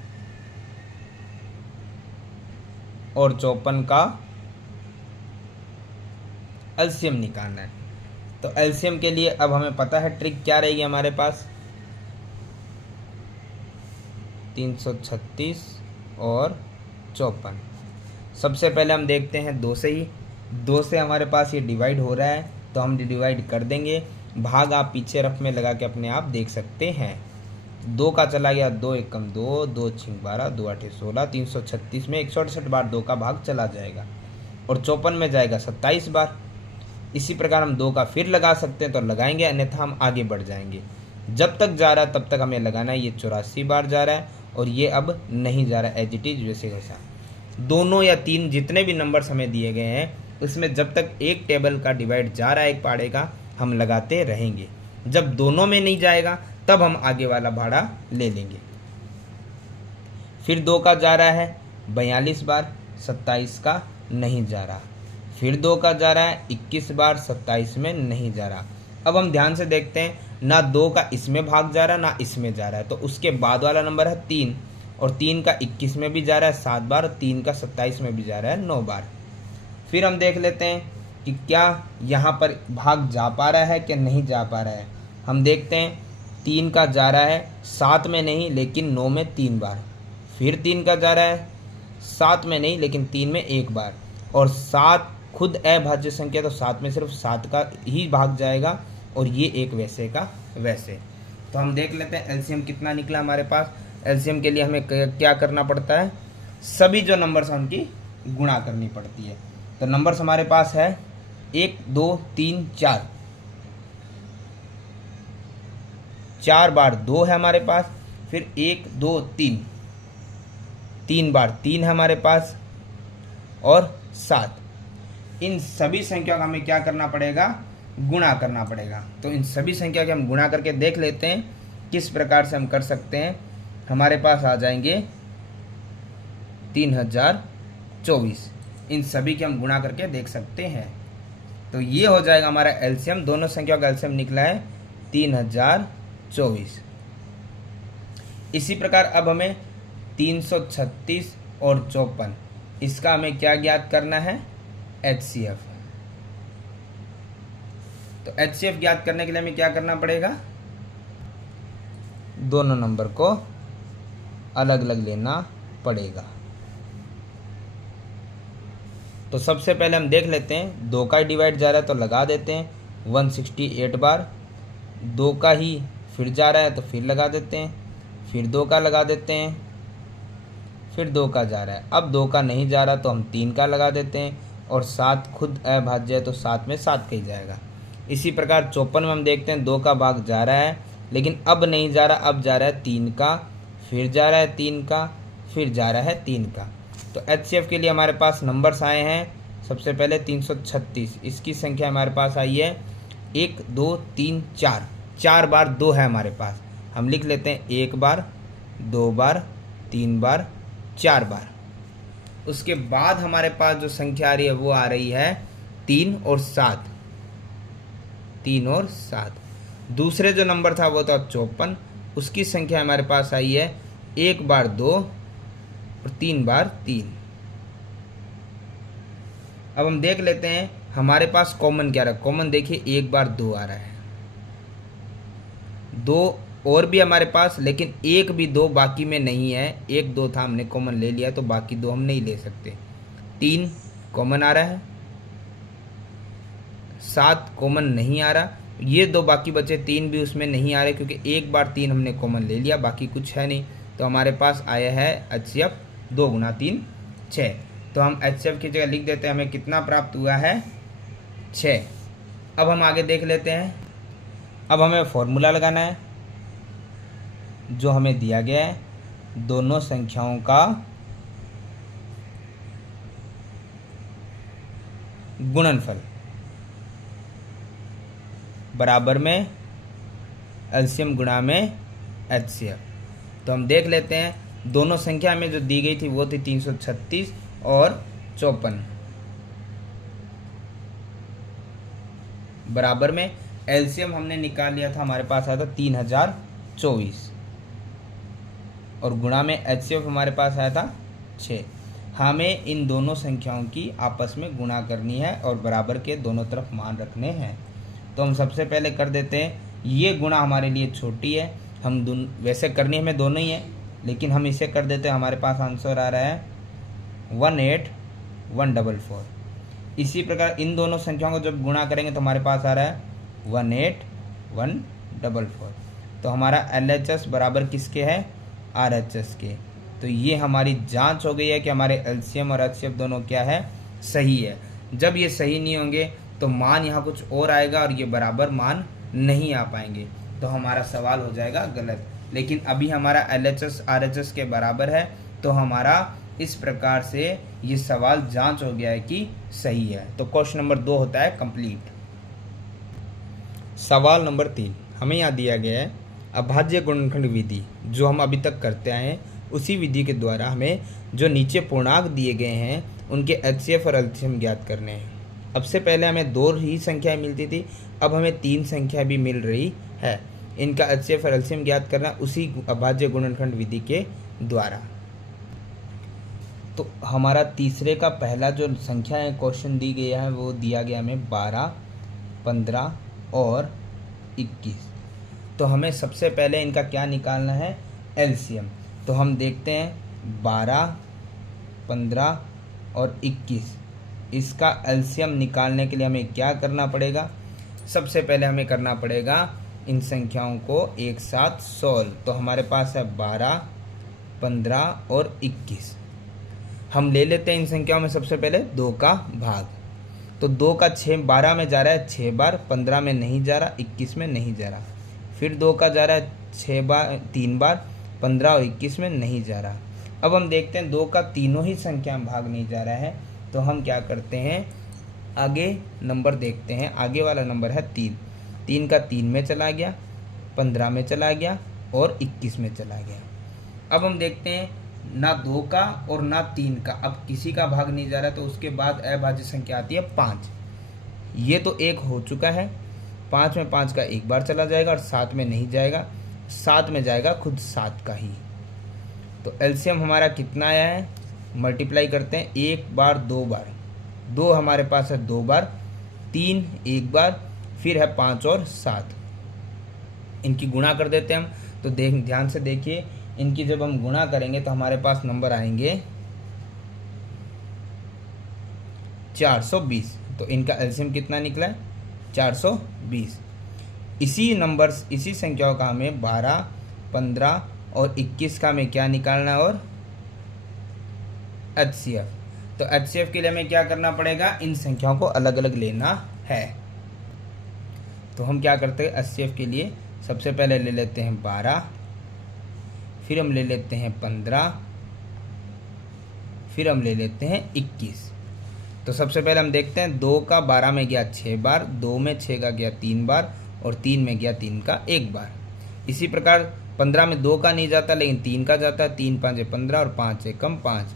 और 54 का एलसीएम निकालना है। तो एलसीएम के लिए अब हमें पता है ट्रिक क्या रहेगी हमारे पास, 336 और 54। सबसे पहले हम देखते हैं 2 से ही, 2 से हमारे पास ये डिवाइड हो रहा है तो हम डिवाइड कर देंगे। भाग आप पीछे रफ में लगा के अपने आप देख सकते हैं। 2 का चला गया 2 एकम 2, 2 छिंग 12, 2 आठे 16, 336 में 168 बार 2 का भाग चला जाएगा और 54 में जाएगा 27 बार। इसी प्रकार हम 2 का फिर लगा सकते हैं तो लगाएंगे, अन्यथा हम आगे बढ़ जाएंगे। जब तक जा रहा है तब तक हमें लगाना है। ये 84 बार जा रहा है और ये अब नहीं जा रहा है, एज इट इज वैसे वैसा। दोनों या 3 जितने भी नंबर्स हमें दिए गए हैं उसमें जब तक एक टेबल का डिवाइड जा रहा है एक पाड़े का, हम लगाते रहेंगे। जब दोनों में नहीं जाएगा तब हम आगे वाला भाड़ा ले लेंगे। फिर 2 का जा रहा है 42 बार, 27 का नहीं जा रहा। फिर 2 का जा रहा है 21 बार, 27 में नहीं जा रहा। अब हम ध्यान से देखते हैं, ना 2 का इसमें भाग जा रहा ना इसमें जा रहा है, तो उसके बाद वाला नंबर है 3 और 3 का 21 में भी जा रहा है 7 बार, और 3 का 27 में भी जा रहा है 9 बार। फिर हम देख लेते हैं कि क्या यहाँ पर भाग जा पा रहा है कि नहीं जा पा रहा है। हम देखते हैं 3 का जा रहा है 7 में नहीं लेकिन 9 में 3 बार, फिर 3 का जा रहा है 7 में नहीं लेकिन 3 में 1 बार, और 7 खुद अभाज्य संख्या तो 7 में सिर्फ 7 का ही भाग जाएगा, और ये एक वैसे का वैसे। तो हम देख लेते हैं एलसीएम कितना निकला हमारे पास। एलसीएम के लिए हमें क्या करना पड़ता है, सभी जो नंबर्स हैं उनकी गुणा करनी पड़ती है। तो नंबर्स हमारे पास है 1 2 3 4, 4 बार 2 है हमारे पास, फिर 1 2 3, 3 बार 3 है हमारे पास, और 7। इन सभी संख्या का हमें क्या करना पड़ेगा, गुणा करना पड़ेगा। तो इन सभी संख्या के हम गुणा करके देख लेते हैं किस प्रकार से हम कर सकते हैं। हमारे पास आ जाएंगे 3024, इन सभी के हम गुणा करके देख सकते हैं। तो ये हो जाएगा हमारा एलसीएम, दोनों संख्या का एलसीएम निकला है 3024। इसी प्रकार अब हमें 336 और 54, इसका हमें क्या ज्ञात करना है, HCF। तो HCF ज्ञात करने के लिए हमें क्या करना पड़ेगा, दोनों नंबर को अलग अलग लेना पड़ेगा। तो सबसे पहले हम देख लेते हैं 2 का डिवाइड जा रहा है तो लगा देते हैं 168 बार, 2 का ही फिर जा रहा है तो फिर लगा देते हैं, फिर 2 का लगा देते हैं, फिर 2 का जा रहा है। अब 2 का नहीं जा रहा तो हम 3 का लगा देते हैं, और 7 खुद अभाज्य है तो 7 में 7 का ही जाएगा। इसी प्रकार 54 में हम देखते हैं 2 का भाग जा रहा है लेकिन अब नहीं जा रहा, अब जा रहा है 3 का, फिर जा रहा है 3 का, फिर जा रहा है 3 का। तो HCF के लिए हमारे पास नंबर्स आए हैं, सबसे पहले 336, इसकी संख्या हमारे पास आई है 1 2 3 4, 4 बार 2 है हमारे पास। हम लिख लेते हैं 1 बार 2 बार 3 बार 4 बार। उसके बाद हमारे पास जो संख्या आ रही है वो आ रही है 3 और 7, 3 और 7। दूसरे जो नंबर था वो था 54, उसकी संख्या हमारे पास आई है 1 बार 2 और 3 बार 3। अब हम देख लेते हैं हमारे पास कॉमन क्या रहा है। कॉमन देखिए 1 बार 2 आ रहा है, 2 और भी हमारे पास, लेकिन 1 भी 2 बाकी में नहीं है। 1 2 था, हमने कॉमन ले लिया तो बाकी 2 हम नहीं ले सकते। 3 कॉमन आ रहा है, 7 कॉमन नहीं आ रहा, ये 2 बाकी बचे, 3 भी उसमें नहीं आ रहे क्योंकि 1 बार 3 हमने कॉमन ले लिया, बाकी कुछ है नहीं। तो हमारे पास आया है HCF 2 गुना 3 6। तो हम HCF की जगह लिख देते हैं, हमें कितना प्राप्त हुआ है 6। अब हम आगे देख लेते हैं। अब हमें फॉर्मूला लगाना है जो हमें दिया गया है, दोनों संख्याओं का गुणनफल बराबर में एलसीएम गुणा में HCF। तो हम देख लेते हैं दोनों संख्या में जो दी गई थी वो थी 336 और 54, बराबर में एलसीएम हमने निकाल लिया था, हमारे पास आया था 3024, और गुणा में HCF हमारे पास आया था 6। हमें इन दोनों संख्याओं की आपस में गुणा करनी है और बराबर के दोनों तरफ मान रखने हैं। तो हम सबसे पहले कर देते हैं, ये गुणा हमारे लिए छोटी है, हम वैसे करनी हमें दोनों ही है लेकिन हम इसे कर देते हैं। हमारे पास आंसर आ रहा है 18144। इसी प्रकार इन दोनों संख्याओं को जब गुणा करेंगे तो हमारे पास आ रहा है 18144। तो हमारा LHS बराबर किसके है, RHS के। तो ये हमारी जांच हो गई है कि हमारे LCM और HCF दोनों क्या है, सही है। जब ये सही नहीं होंगे तो मान यहाँ कुछ और आएगा और ये बराबर मान नहीं आ पाएंगे, तो हमारा सवाल हो जाएगा गलत। लेकिन अभी हमारा LHS RHS के बराबर है, तो हमारा इस प्रकार से ये सवाल जांच हो गया है कि सही है। तो क्वेश्चन नंबर 2 होता है कंप्लीट। सवाल नंबर 3 हमें यहाँ दिया गया है, अभाज्य गुणनखंड विधि जो हम अभी तक करते आए हैं उसी विधि के द्वारा हमें जो नीचे पूर्णांक दिए गए हैं उनके HCF और LCM ज्ञात करने हैं। अब से पहले हमें 2 ही संख्याएं मिलती थी, अब हमें 3 संख्या भी मिल रही है। इनका HCF और LCM ज्ञात करना उसी अभाज्य गुणनखंड विधि के द्वारा। तो हमारा तीसरे का पहला जो संख्या है क्वेश्चन दी गई है वो दिया गया हमें 12, 15 और 21। तो हमें सबसे पहले इनका क्या निकालना है, एलसीएम। तो हम देखते हैं 12, 15 और 21, इसका एलसीएम निकालने के लिए हमें क्या करना पड़ेगा। सबसे पहले हमें करना पड़ेगा इन संख्याओं को एक साथ सॉल्व। तो हमारे पास है 12, 15 और 21। हम ले लेते हैं इन संख्याओं में सबसे पहले 2 का भाग। तो 2 का 6 12 में जा रहा है 6 बार, 15 में नहीं जा रहा, 21 में नहीं जा रहा। फिर 2 का जा रहा है 6 बार 3 बार, 15 और 21 में नहीं जा रहा। अब हम देखते हैं 2 का तीनों ही संख्या में भाग नहीं जा रहा है, तो हम क्या करते हैं, आगे नंबर देखते हैं। आगे वाला नंबर है 3। 3 का 3 में चला गया, 15 में चला गया और 21 में चला गया। अब हम देखते हैं ना 2 का और ना 3 का, अब किसी का भाग नहीं जा रहा, तो उसके बाद अभाज्य संख्या आती है 5। ये तो एक हो चुका है, 5 में 5 का एक बार चला जाएगा और 7 में नहीं जाएगा, 7 में जाएगा खुद 7 का ही। तो एलसीएम हमारा कितना आया है, मल्टीप्लाई करते हैं, 1 बार 2 बार, 2 हमारे पास है 2 बार, 3 1 बार, फिर है 5 और 7। इनकी गुणा कर देते हैं हम। तो ध्यान से देखिए, इनकी जब हम गुणा करेंगे तो हमारे पास नंबर आएंगे 420। तो इनका एलसीएम कितना निकला है, 420। इसी संख्याओं का हमें 12, 15 और 21 का हमें क्या निकालना है, और एचसीएफ। तो एचसीएफ के लिए हमें क्या करना पड़ेगा, इन संख्याओं को अलग अलग लेना है। तो हम क्या करते हैं, एचसीएफ के लिए सबसे पहले ले लेते हैं 12, फिर हम ले लेते हैं 15, फिर हम ले लेते हैं 21। तो सबसे पहले हम देखते हैं 2 का 12 में गया 6 बार, 2 में 6 का गया 3 बार और 3 में गया 3 का 1 बार। इसी प्रकार 15 में 2 का नहीं जाता लेकिन 3 का जाता है, 3 5 15 और 5 1 कम 5।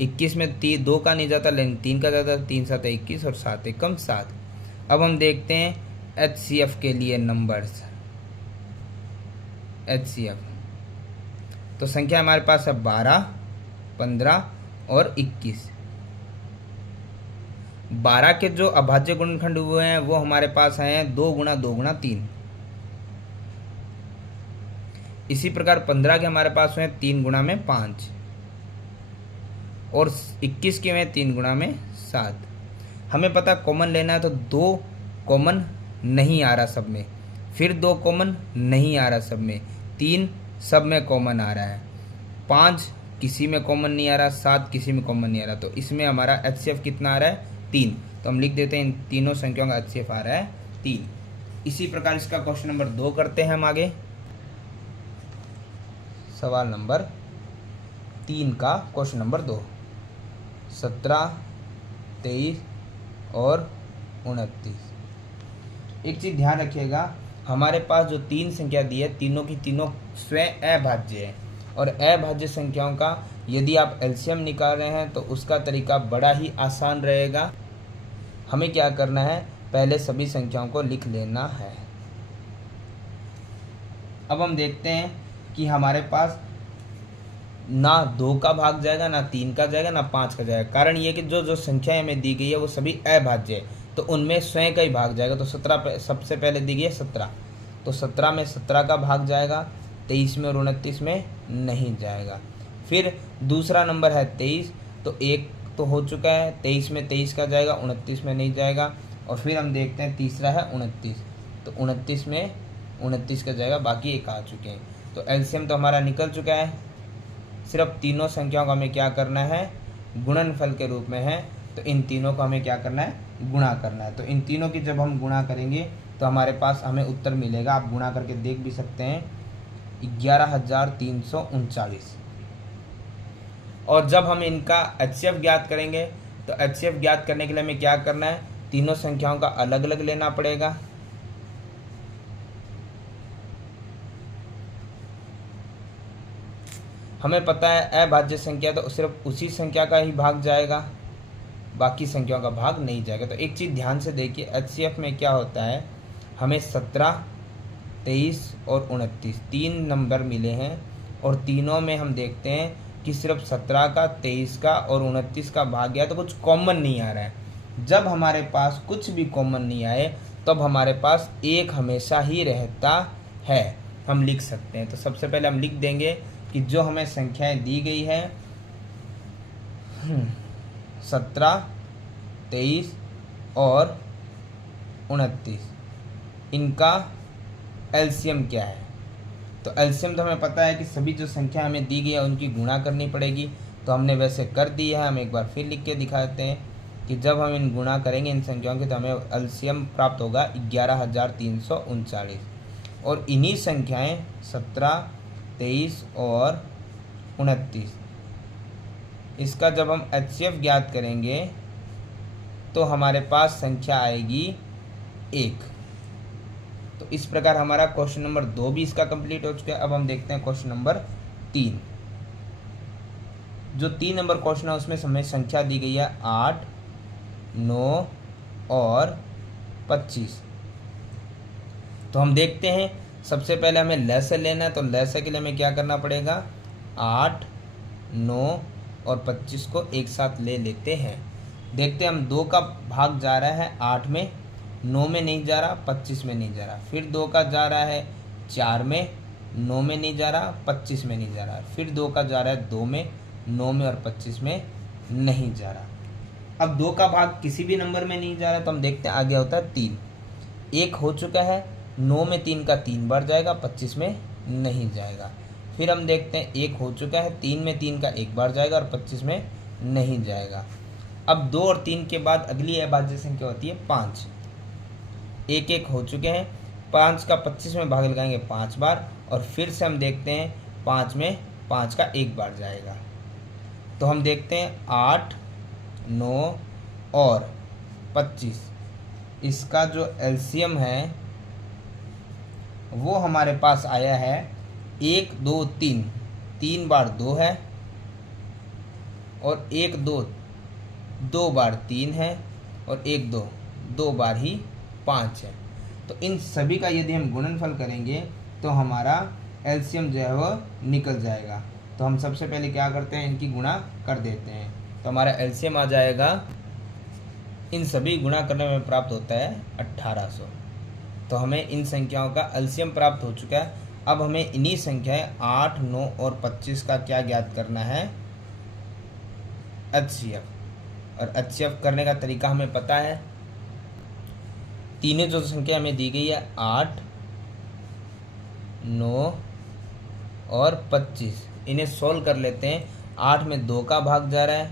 21 में 2 का नहीं जाता लेकिन 3 का जाता है, 3 7 21 और 7 1 कम 7। अब हम देखते हैं एचसीएफ के लिए नंबर्स। एचसीएफ तो संख्या हमारे पास है 12, 15 और 21। 12 के जो अभाज्य गुणनखंड हुए हैं वो हमारे पास आए हैं 2 गुणा 2 गुणा 3। इसी प्रकार 15 के हमारे पास हुए 3 गुणा में 5 और 21 के में 3 गुणा में 7। हमें पता कॉमन लेना है, तो 2 कॉमन नहीं आ रहा सब में, फिर 2 कॉमन नहीं आ रहा सब में, 3 सब में कॉमन आ रहा है, 5 किसी में कॉमन नहीं आ रहा, 7 किसी में कॉमन नहीं आ रहा। तो इसमें हमारा एचसीएफ कितना आ रहा है, 3। तो हम लिख देते हैं इन तीनों संख्याओं का एचसीएफ आ रहा है 3। इसी प्रकार इसका क्वेश्चन नंबर 2 करते हैं हम आगे। सवाल नंबर 3 का क्वेश्चन नंबर 2, 17, 23 और 29। एक चीज़ ध्यान रखिएगा, हमारे पास जो 3 संख्या दी है तीनों की तीनों स्वयं अभाज्य है, और अभाज्य संख्याओं का यदि आप एलसीएम निकाल रहे हैं तो उसका तरीका बड़ा ही आसान रहेगा। हमें क्या करना है, पहले सभी संख्याओं को लिख लेना है। अब हम देखते हैं कि हमारे पास ना 2 का भाग जाएगा, ना 3 का जाएगा, ना 5 का जाएगा। कारण ये कि जो संख्याएं हमें दी गई है वो सभी अभाज्य है, तो उनमें स्वयं का ही भाग जाएगा। तो 17 सबसे पहले दी गई है 17, तो 17 में 17 का भाग जाएगा, 23 में और 29 में नहीं जाएगा। फिर दूसरा नंबर है 23, तो 1 तो हो चुका है, 23 में 23 का जाएगा, 29 में नहीं जाएगा। और फिर हम देखते हैं तीसरा है 29, तो 29 में 29 का जाएगा, बाकी 1 आ चुके हैं। तो एलसीएम तो हमारा निकल चुका है। सिर्फ तीनों संख्याओं को हमें क्या करना है, गुणनफल के रूप में है, तो इन तीनों को हमें क्या करना है, गुणा करना है। तो इन तीनों की जब हम गुणा करेंगे तो हमारे पास हमें उत्तर मिलेगा, आप गुणा करके देख भी सकते हैं, 11,339। और जब हम इनका एचसीएफ ज्ञात करेंगे तो एचसीएफ ज्ञात करने के लिए हमें क्या करना है, तीनों संख्याओं का अलग अलग लेना पड़ेगा। हमें पता है अभाज्य संख्या तो सिर्फ उसी संख्या का ही भाग जाएगा, बाकी संख्याओं का भाग नहीं जाएगा। तो एक चीज़ ध्यान से देखिए, एचसीएफ में क्या होता है, हमें 17, 23 और 29 3 नंबर मिले हैं, और तीनों में हम देखते हैं कि सिर्फ 17 का, 23 का और 29 का भाग गया तो कुछ कॉमन नहीं आ रहा है। जब हमारे पास कुछ भी कॉमन नहीं आए तब हमारे पास एक हमेशा ही रहता है, हम लिख सकते हैं। तो सबसे पहले हम लिख देंगे कि जो हमें संख्याएं दी गई है 17, 23 और 29, इनका एलसीएम क्या है। तो एलसीएम तो हमें पता है कि सभी जो संख्या हमें दी गई है उनकी गुणा करनी पड़ेगी, तो हमने वैसे कर दी है। हम एक बार फिर लिख के दिखाते हैं कि जब हम इन गुणा करेंगे इन संख्याओं की तो हमें एलसीएम प्राप्त होगा 11,339, और इन्हीं संख्याएं 17, 23 और 29, इसका जब हम एचसीएफ ज्ञात करेंगे तो हमारे पास संख्या आएगी 1। तो इस प्रकार हमारा क्वेश्चन नंबर 2 भी इसका कंप्लीट हो चुका है। अब हम देखते हैं क्वेश्चन नंबर 3। जो 3 नंबर क्वेश्चन है उसमें हमें संख्या दी गई है 8, 9 और 25। तो हम देखते हैं, सबसे पहले हमें लैसे लेना है, तो लैसे के लिए हमें क्या करना पड़ेगा, 8, 9 और 25 को एक साथ ले लेते हैं। देखते हैं हम 2 का भाग जा रहा है 8 में, 9 में नहीं जा रहा, 25 में नहीं जा रहा। फिर 2 का जा रहा है 4 में, 9 में नहीं जा रहा, 25 में नहीं जा रहा। फिर 2 का जा रहा है 2 में, 9 में और 25 में नहीं जा रहा। अब 2 का भाग किसी भी नंबर में नहीं जा रहा, तो हम देखते हैं आगे होता है 3। 1 हो चुका है, 9 में 3 का 3 बार जाएगा, 25 में नहीं जाएगा। फिर हम देखते हैं 1 हो चुका है, 3 में 3 का 1 बार जाएगा और 25 में नहीं जाएगा। अब 2 और 3 के बाद अगली अभाज्य संख्या होती है 5। 1 1 हो चुके हैं, 5 का 25 में भाग लगाएंगे 5 बार, और फिर से हम देखते हैं 5 में 5 का 1 बार जाएगा। तो हम देखते हैं 8, 9 और 25, इसका जो एलसीएम है वो हमारे पास आया है 1 2 3, 3 बार 2 है, और 1 2 2 बार 3 है, और 1 2 2 बार ही 5 है। तो इन सभी का यदि हम गुणनफल करेंगे तो हमारा एलसीएम जो है वो निकल जाएगा। तो हम सबसे पहले क्या करते हैं, इनकी गुणा कर देते हैं। तो हमारा एलसीएम आ जाएगा, इन सभी गुणा करने में प्राप्त होता है 1800। तो हमें इन संख्याओं का एलसीएम प्राप्त हो चुका है। अब हमें इन्हीं संख्याएं 8, 9 और 25 का क्या ज्ञात करना है, एचसीएफ। और एचसीएफ करने का तरीका हमें पता है। तीनों जो संख्या हमें दी गई है 8, 9 और 25, इन्हें सोल्व कर लेते हैं। 8 में 2 का भाग जा रहा है,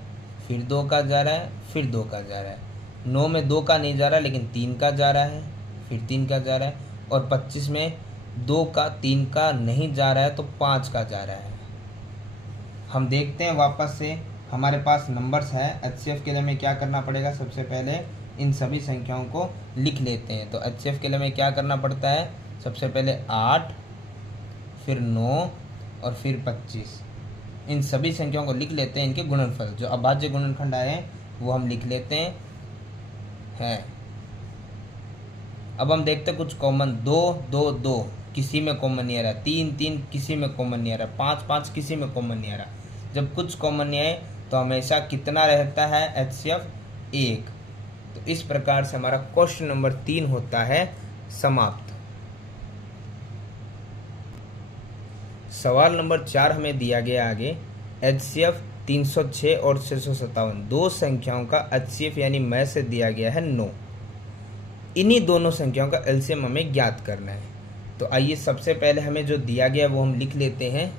फिर 2 का जा रहा है, फिर 2 का जा रहा है। 9 में 2 का नहीं जा रहा लेकिन 3 का जा रहा है, फिर 3 का जा रहा है, और 25 में 2 का 3 का नहीं जा रहा है तो 5 का जा रहा है। हम देखते हैं वापस से हमारे पास नंबर्स है। एचसीएफ के लिए हमें क्या करना पड़ेगा, सबसे पहले इन सभी संख्याओं को लिख लेते हैं। तो एचसीएफ के लिए हमें क्या करना पड़ता है, सबसे पहले 8, फिर 9 और फिर 25, इन सभी संख्याओं को लिख लेते हैं। इनके गुणनफल जो अभाज्य गुणनखंड आए हैं वो हम लिख लेते हैं। अब हम देखते हैं कुछ कॉमन, 2 2 2 किसी में कॉमन नहीं आ रहा, 3 3 किसी में कॉमन नहीं आ रहा, 5 5 किसी में कॉमन नहीं आ रहा। जब कुछ कॉमन नहीं आए तो हमेशा कितना रहता है, एचसीएफ 1। तो इस प्रकार से हमारा क्वेश्चन नंबर 3 होता है समाप्त। सवाल नंबर 4 हमें दिया गया आगे, एचसीएफ 306 और 657, दो संख्याओं का एचसीएफ यानी मैं से दिया गया है 9। इन्हीं दोनों संख्याओं का एलसीएम हमें ज्ञात करना है। तो आइए सबसे पहले हमें जो दिया गया वो हम लिख लेते हैं।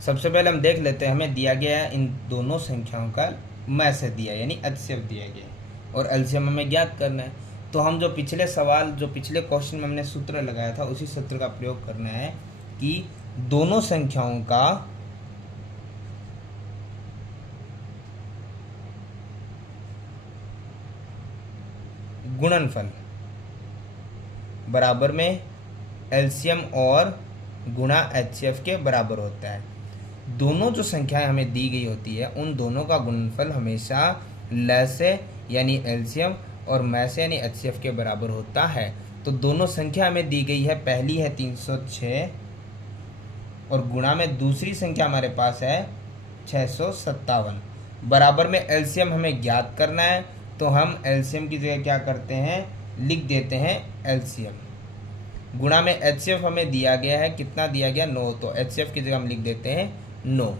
सबसे पहले हम देख लेते हैं, हमें दिया गया है इन दोनों संख्याओं का मैं से दिया यानी एचसीएफ दिया गया है, और एलसीएम हमें ज्ञात करना है। तो हम जो पिछले सवाल, जो पिछले क्वेश्चन में हमने सूत्र लगाया था उसी सूत्र का प्रयोग करना है कि दोनों संख्याओं का गुणनफल बराबर में एलसीएम और गुणा एचसीएफ के बराबर होता है। दोनों जो संख्याएं हमें दी गई होती है उन दोनों का गुणनफल हमेशा लसे यानी एलसीएम और मैसे यानी एचसीएफ के बराबर होता है। तो दोनों संख्या हमें दी गई है, पहली है 306 और गुणा में दूसरी संख्या हमारे पास है 657। बराबर में एलसीएम हमें ज्ञात करना है, तो हम एलसीएम की जगह क्या करते हैं, लिख देते हैं एलसीएम। गुणा में एचसीएफ हमें दिया गया है, कितना दिया गया, 9, तो एचसीएफ की जगह हम लिख देते हैं 9।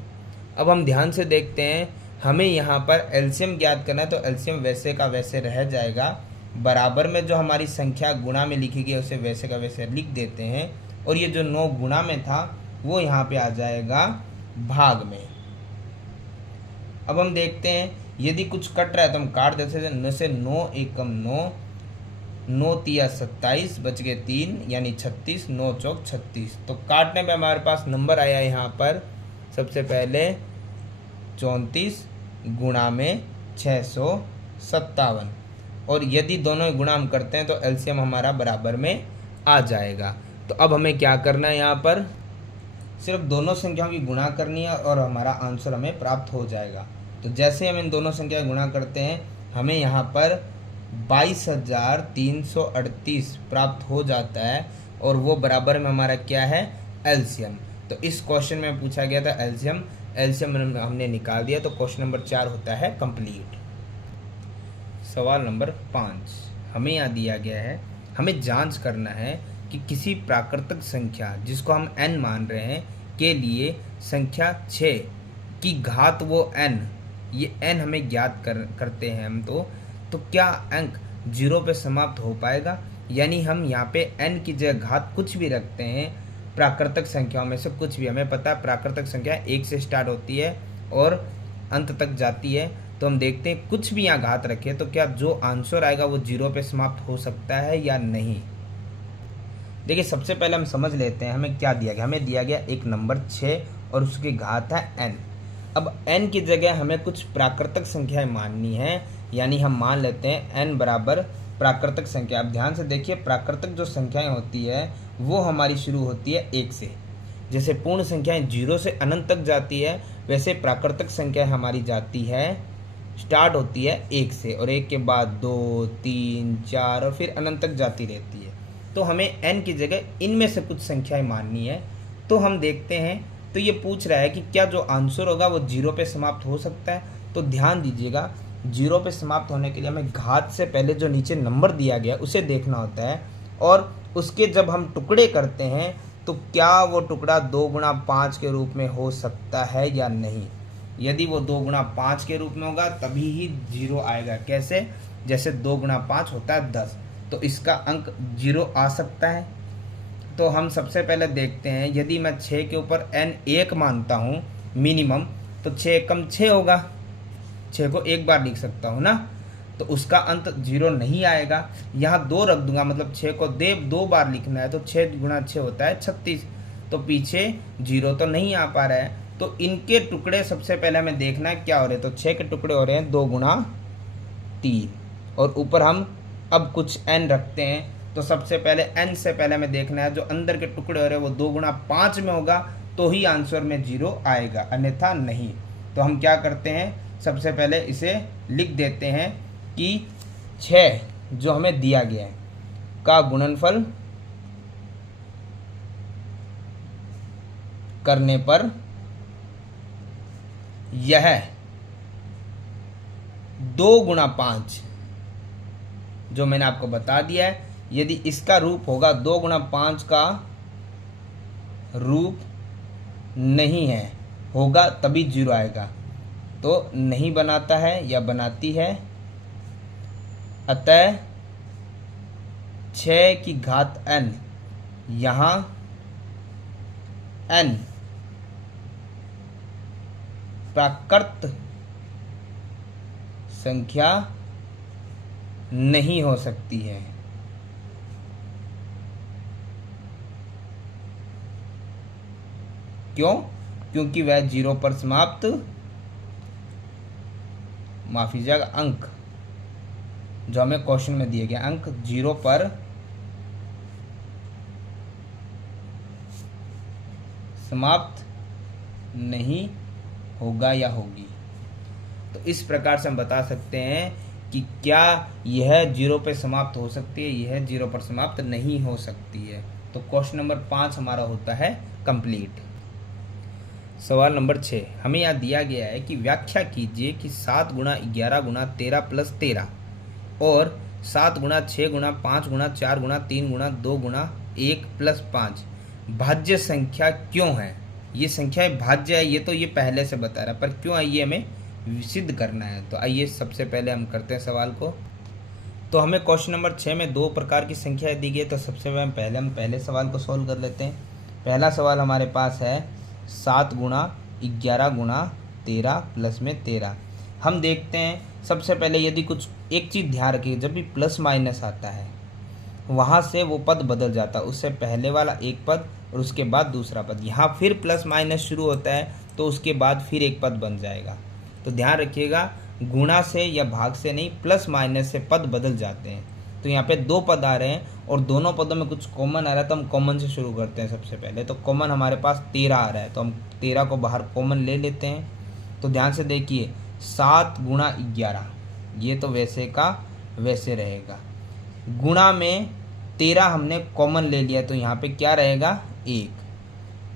अब हम ध्यान से देखते हैं, हमें यहाँ पर एलसीएम ज्ञात करना है, तो एलसीएम वैसे का वैसे रह जाएगा। बराबर में जो हमारी संख्या गुणा में लिखी गई उसे वैसे का वैसे लिख देते हैं, और ये जो 9 गुणा में था वो यहाँ पे आ जाएगा भाग में। अब हम देखते हैं, यदि कुछ कट रहा है तो हम काट देते हैं। 9 से 9 एकम 9, 9 तिया 27, बच गए 3 यानी 36, 9 चौक 36। तो काटने में हमारे पास नंबर आया यहाँ पर सबसे पहले 34 गुणा में 657, और यदि दोनों गुणा हम करते हैं तो एलसीएम हमारा बराबर में आ जाएगा। तो अब हमें क्या करना है, यहाँ पर सिर्फ दोनों संख्याओं की गुणा करनी है और हमारा आंसर हमें प्राप्त हो जाएगा। तो जैसे हम इन दोनों संख्या गुणा करते हैं, हमें यहाँ पर 22,338 प्राप्त हो जाता है, और वो बराबर में हमारा क्या है, एलसीएम। तो इस क्वेश्चन में पूछा गया था एलसीएम, एलसीएम हमने निकाल दिया, तो क्वेश्चन नंबर 4 होता है कंप्लीट। सवाल नंबर 5 हमें यहाँ दिया गया है, हमें जांच करना है कि किसी प्राकृतिक संख्या जिसको हम n मान रहे हैं के लिए संख्या 6 की घात वो n, ये n हमें ज्ञात करते हैं हम, तो क्या अंक 0 पे समाप्त हो पाएगा। यानी हम यहाँ पे n की जगह घात कुछ भी रखते हैं, प्राकृतिक संख्याओं में से कुछ भी, हमें पता है प्राकृतिक संख्या 1 से स्टार्ट होती है और अंत तक जाती है, तो हम देखते हैं कुछ भी यहाँ घात रखे तो क्या जो आंसर आएगा वो 0 पे समाप्त हो सकता है या नहीं। देखिए सबसे पहले हम समझ लेते हैं हमें क्या दिया गया, हमें दिया गया एक नंबर 6 और उसकी घात है n। अब n की जगह हमें कुछ प्राकृतिक संख्याएं माननी है, यानी हम मान लेते हैं n बराबर प्राकृतिक संख्या। अब ध्यान से देखिए, प्राकृतिक जो संख्याएं होती है वो हमारी शुरू होती है 1 से। जैसे पूर्ण संख्याएं 0 से अनंत तक जाती है, वैसे प्राकृतिक संख्या हमारी जाती है, स्टार्ट होती है 1 से, और 1 के बाद 2, 3, 4 और फिर अनंत तक जाती रहती है। तो हमें n की जगह इनमें से कुछ संख्याएं माननी है। तो हम देखते हैं, तो ये पूछ रहा है कि क्या जो आंसर होगा वो 0 पे समाप्त हो सकता है। तो ध्यान दीजिएगा, 0 पे समाप्त होने के लिए हमें घात से पहले जो नीचे नंबर दिया गया उसे देखना होता है, और उसके जब हम टुकड़े करते हैं तो क्या वो टुकड़ा 2 गुणा 5 के रूप में हो सकता है या नहीं। यदि वो 2 गुणा 5 के रूप में होगा तभी ही 0 आएगा। कैसे, जैसे 2 गुणा 5 होता है 10, तो इसका अंक 0 आ सकता है। तो हम सबसे पहले देखते हैं, यदि मैं 6 के ऊपर n 1 मानता हूँ मिनिमम, तो 6 एकम 6 होगा, 6 को एक बार लिख सकता हूँ ना, तो उसका अंत 0 नहीं आएगा। यहाँ 2 रख दूंगा, मतलब 6 को 2 बार लिखना है, तो 6 गुणा 6 होता है 36, तो पीछे 0 तो नहीं आ पा रहा है। तो इनके टुकड़े सबसे पहले हमें देखना है क्या हो रहे हैं, तो 6 के टुकड़े हो रहे हैं 2 गुणा 3, और ऊपर हम अब कुछ n रखते हैं। तो सबसे पहले n से पहले हमें देखना है जो अंदर के टुकड़े हो रहे हैं वो 2 गुणा 5 में होगा, तो ही आंसर में 0 आएगा, अन्यथा नहीं। तो हम क्या करते हैं, सबसे पहले इसे लिख देते हैं कि 6 जो हमें दिया गया है का गुणनफल करने पर यह 2 गुणा 5 जो मैंने आपको बता दिया है, यदि इसका रूप होगा 2 गुणा 5 का रूप नहीं है, होगा तभी 0 आएगा। तो नहीं बनाता है या बनाती है, अतः 6 की घात n, यहाँ n प्राकृत संख्या नहीं हो सकती है। क्यों? क्योंकि वह 0 पर समाप्त, माफी जाएगा, अंक जो हमें क्वेश्चन में दिए गए अंक 0 पर समाप्त नहीं होगा या होगी। तो इस प्रकार से हम बता सकते हैं कि क्या यह 0 पे समाप्त हो सकती है, यह 0 पर समाप्त नहीं हो सकती है। तो क्वेश्चन नंबर 5 हमारा होता है कंप्लीट। सवाल नंबर 6, हमें यहाँ दिया गया है कि व्याख्या कीजिए कि 7 गुणा 11 गुणा 13 प्लस 13 और 7 गुणा 6 गुणा 5 गुणा 4 गुणा 3 गुणा 2 गुणा 1 प्लस 5 भाज्य संख्या क्यों है। ये संख्या भाज्य है, ये तो ये पहले से बता रहा है, पर क्यों है ये हमें सिद्ध करना है। तो आइए सबसे पहले हम करते हैं सवाल को। तो हमें क्वेश्चन नंबर 6 में 2 प्रकार की संख्या दी गई है। तो सबसे पहले हम पहले सवाल को सॉल्व कर लेते हैं। पहला सवाल हमारे पास है 7 गुणा 11 गुणा 13 प्लस में 13। हम देखते हैं सबसे पहले, यदि कुछ एक चीज़ ध्यान रखिए, जब भी प्लस माइनस आता है वहाँ से वो पद बदल जाता है, उससे पहले वाला एक पद और उसके बाद दूसरा पद। यहाँ फिर प्लस माइनस शुरू होता है तो उसके बाद फिर एक पद बन जाएगा। तो ध्यान रखिएगा, गुणा से या भाग से नहीं, प्लस माइनस से पद बदल जाते हैं। तो यहाँ पे 2 पद आ रहे हैं और दोनों पदों में कुछ कॉमन आ रहा है, तो हम कॉमन से शुरू करते हैं। सबसे पहले तो कॉमन हमारे पास 13 आ रहा है, तो हम 13 को बाहर कॉमन ले लेते हैं। तो ध्यान से देखिए, 7 गुणा 11, ये तो वैसे का वैसे रहेगा। गुणा में 13 हमने कॉमन ले लिया, तो यहाँ पे क्या रहेगा 1।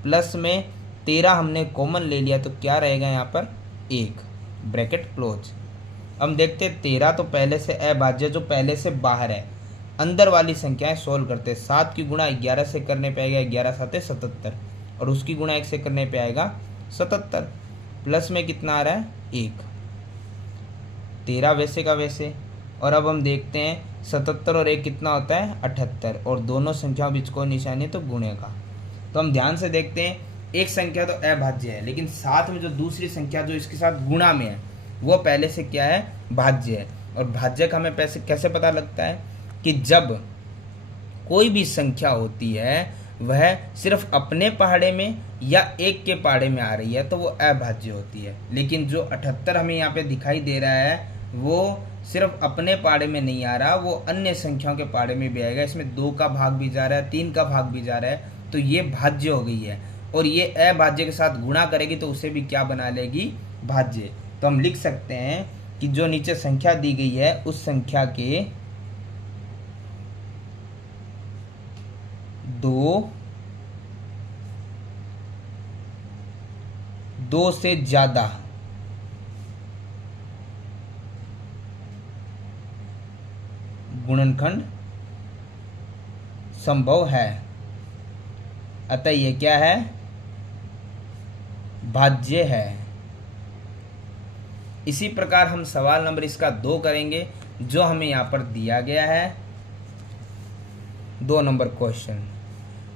प्लस में 13 हमने कॉमन ले लिया, तो क्या रहेगा यहाँ पर 1, ब्रैकेट क्लोज। हम देखते हैं 13 तो पहले से अभाज्य, जो पहले से बाहर है। अंदर वाली संख्याएं सोल्व करते हैं। 7 की गुणा 11 से करने पे आएगा 11 7 77, और उसकी गुणा 1 से करने पे आएगा 77। प्लस में कितना आ रहा है 1, 13 वैसे का वैसे। और अब हम देखते हैं 77 और 1 कितना होता है 78, और दोनों संख्याओं बीच को निशानी तो गुणे का। तो हम ध्यान से देखते हैं, एक संख्या तो अभाज्य है, लेकिन साथ में जो दूसरी संख्या जो इसके साथ गुणा में है वो पहले से क्या है भाज्य है। और भाज्य का हमें कैसे पता लगता है कि जब कोई भी संख्या होती है वह सिर्फ अपने पहाड़े में या एक के पहाड़े में आ रही है तो वो अभाज्य होती है। लेकिन जो 78 हमें यहाँ पे दिखाई दे रहा है वो सिर्फ अपने पहाड़े में नहीं आ रहा, वो अन्य संख्याओं के पहाड़े में भी आएगा। इसमें 2 का भाग भी जा रहा है, 3 का भाग भी जा रहा है, तो ये भाज्य हो गई है। और ये अभाज्य के साथ गुणा करेगी तो उसे भी क्या बना लेगी भाज्य। तो हम लिख सकते हैं कि जो नीचे संख्या दी गई है उस संख्या के 2 से ज्यादा गुणनखंड संभव है, अतः यह क्या है भाज्य है। इसी प्रकार हम सवाल नंबर इसका 2 करेंगे, जो हमें यहाँ पर दिया गया है 2 नंबर क्वेश्चन।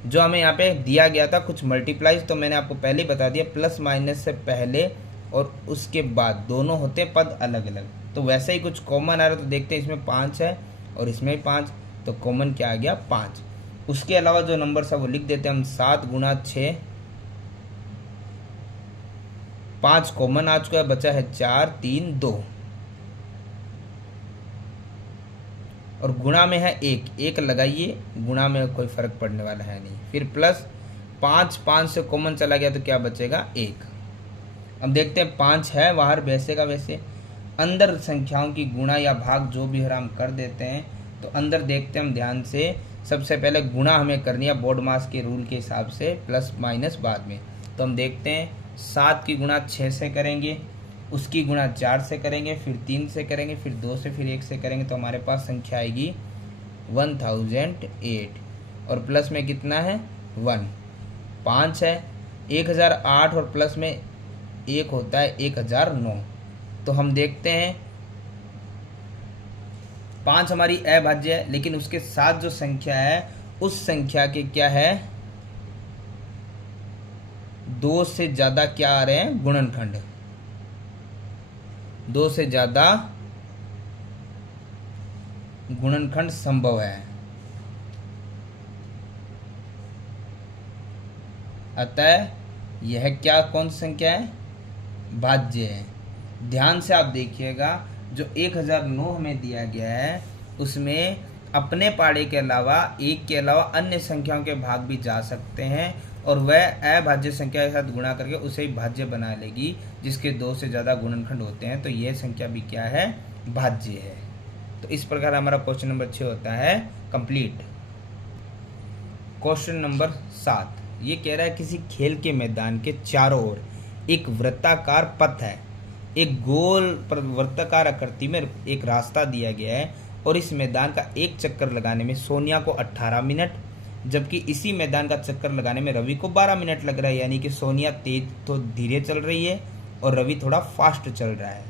जो हमें यहाँ पे दिया गया था कुछ मल्टीप्लाइज, तो मैंने आपको पहले ही बता दिया, प्लस माइनस से पहले और उसके बाद दोनों होते हैं पद अलग अलग। तो वैसे ही कुछ कॉमन आ रहा है, तो देखते हैं इसमें 5 है और इसमें 5, तो कॉमन क्या आ गया 5। उसके अलावा जो नंबर है वो लिख देते हैं हम 7 गुणा 6, 5 कॉमन आ चुका है, बचा है 4 3 2, और गुणा में है 1 लगाइए, गुणा में कोई फर्क पड़ने वाला है नहीं। फिर प्लस 5 से कॉमन चला गया तो क्या बचेगा 1। अब देखते हैं 5 है बाहर वैसे का वैसे। अंदर संख्याओं की गुणा या भाग जो भी हम कर देते हैं, तो अंदर देखते हैं हम ध्यान से। सबसे पहले गुणा हमें करनी है बोर्ड मास के रूल के हिसाब से, प्लस माइनस बाद में। तो हम देखते हैं 7 की गुणा 6 से करेंगे, उसकी गुणा 4 से करेंगे, फिर 3 से करेंगे, फिर 2 से, फिर 1 से करेंगे, तो हमारे पास संख्या आएगी 1008। और प्लस में कितना है 1, 5 है, 1008 और प्लस में 1 होता है 1009। तो हम देखते हैं 5 हमारी अभाज्य है, लेकिन उसके साथ जो संख्या है उस संख्या के क्या है 2 से ज्यादा क्या आ रहे हैं गुणनखंड, 2 से ज्यादा गुणनखंड संभव है, अतः यह क्या कौन सी संख्या है भाज्य है। ध्यान से आप देखिएगा, जो 1009 हमें दिया गया है उसमें अपने पाड़े के अलावा 1 के अलावा अन्य संख्याओं के भाग भी जा सकते हैं, और वह अभाज्य संख्या के साथ गुणा करके उसे ही भाज्य बना लेगी जिसके 2 से ज़्यादा गुणनखंड होते हैं। तो यह संख्या भी क्या है भाज्य है। तो इस प्रकार हमारा क्वेश्चन नंबर 6 होता है कंप्लीट। क्वेश्चन नंबर 7 ये कह रहा है किसी खेल के मैदान के चारों ओर एक वृत्ताकार पथ है, एक गोल वृत्ताकार आकृति में एक रास्ता दिया गया है और इस मैदान का एक चक्कर लगाने में सोनिया को 18 मिनट, जबकि इसी मैदान का चक्कर लगाने में रवि को 12 मिनट लग रहा है। यानी कि सोनिया तेज तो धीरे चल रही है और रवि थोड़ा फास्ट चल रहा है।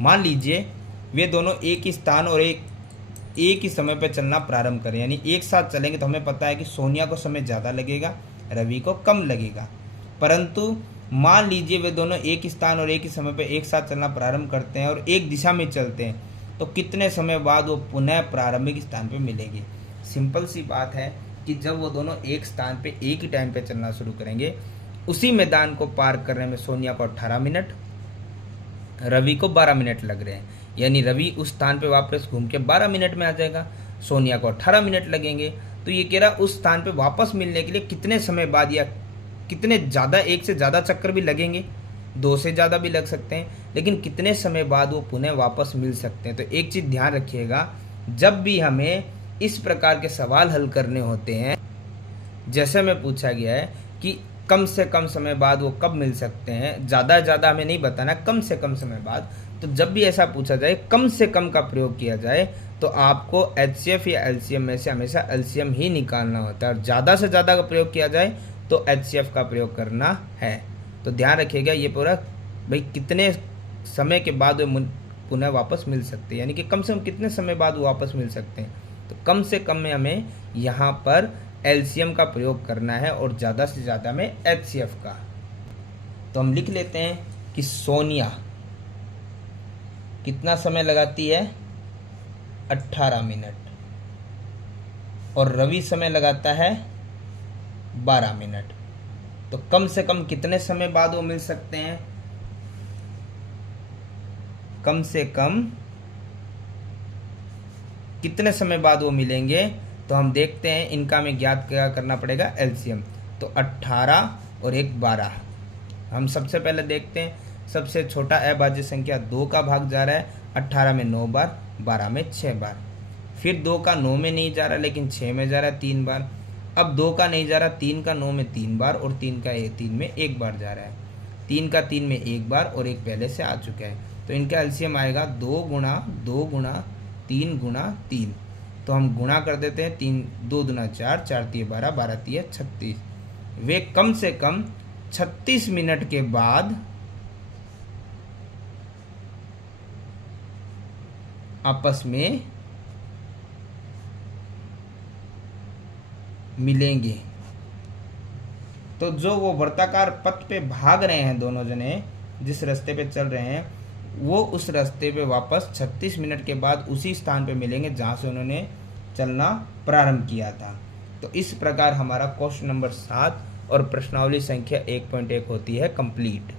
मान लीजिए वे दोनों एक ही स्थान और एक ही समय पर चलना प्रारंभ करें, यानी एक साथ चलेंगे तो हमें पता है कि सोनिया को समय ज़्यादा लगेगा, रवि को कम लगेगा। परंतु मान लीजिए वे दोनों एक ही स्थान और एक ही समय पर एक साथ चलना प्रारंभ करते हैं और एक दिशा में चलते हैं, तो कितने समय बाद वो पुनः प्रारंभिक स्थान पर मिलेंगे। सिंपल सी बात है कि जब वो दोनों एक स्थान पे एक ही टाइम पे चलना शुरू करेंगे, उसी मैदान को पार करने में सोनिया को 18 मिनट, रवि को 12 मिनट लग रहे हैं। यानी रवि उस स्थान पे वापस घूम के 12 मिनट में आ जाएगा, सोनिया को 18 मिनट लगेंगे। तो ये कह रहा उस स्थान पे वापस मिलने के लिए कितने समय बाद या कितने ज़्यादा, एक से ज़्यादा चक्कर भी लगेंगे, 2 से ज़्यादा भी लग सकते हैं, लेकिन कितने समय बाद वो पुनः वापस मिल सकते हैं। तो एक चीज़ ध्यान रखिएगा, जब भी हमें इस प्रकार के सवाल हल करने होते हैं, जैसे में पूछा गया है कि कम से कम समय बाद वो कब मिल सकते हैं, ज़्यादा हमें नहीं बताना, कम से कम समय बाद। तो जब भी ऐसा पूछा जाए, कम से कम का प्रयोग किया जाए, तो आपको HCF या LCM में से हमेशा LCM ही निकालना होता है, और ज़्यादा से ज़्यादा का प्रयोग किया जाए तो HCF का प्रयोग करना है। तो ध्यान रखिएगा ये पूरा, भाई कितने समय के बाद वो पुनः वापस मिल सकते हैं, यानी कि कम से कम कितने समय बाद वो वापस मिल सकते हैं। तो कम से कम में हमें यहाँ पर LCM का प्रयोग करना है और ज़्यादा से ज़्यादा में HCF का। तो हम लिख लेते हैं कि सोनिया कितना समय लगाती है, 18 मिनट, और रवि समय लगाता है 12 मिनट। तो कम से कम कितने समय बाद वो मिल सकते हैं, कम से कम कितने समय बाद वो मिलेंगे। तो हम देखते हैं, इनका हमें ज्ञात क्या करना पड़ेगा, LCM। तो 18 और एक 12। हम सबसे पहले देखते हैं, सबसे छोटा अभाज्य संख्या 2 का भाग जा रहा है, 18 में 9 बार, 12 में 6 बार। फिर 2 का 9 में नहीं जा रहा लेकिन 6 में जा रहा है 3 बार। अब 2 का नहीं जा रहा, 3 का 9 में 3 बार, और 3 का 3 में 1 बार जा रहा है। 3 का 3 में 1 बार और एक पहले से आ चुका है। तो इनका LCM आएगा 2 गुणा 2 गुणा 3 गुणा 3। तो हम गुणा कर देते हैं, 3 2 दूना 4, 4 3 12, 12 3 36। वे कम से कम 36 मिनट के बाद आपस में मिलेंगे। तो जो वो वृत्ताकार पथ पे भाग रहे हैं दोनों जने, जिस रास्ते पे चल रहे हैं, वो उस रास्ते पे वापस 36 मिनट के बाद उसी स्थान पे मिलेंगे जहाँ से उन्होंने चलना प्रारंभ किया था। तो इस प्रकार हमारा क्वेश्चन नंबर 7 और प्रश्नावली संख्या 1.1 होती है कंप्लीट।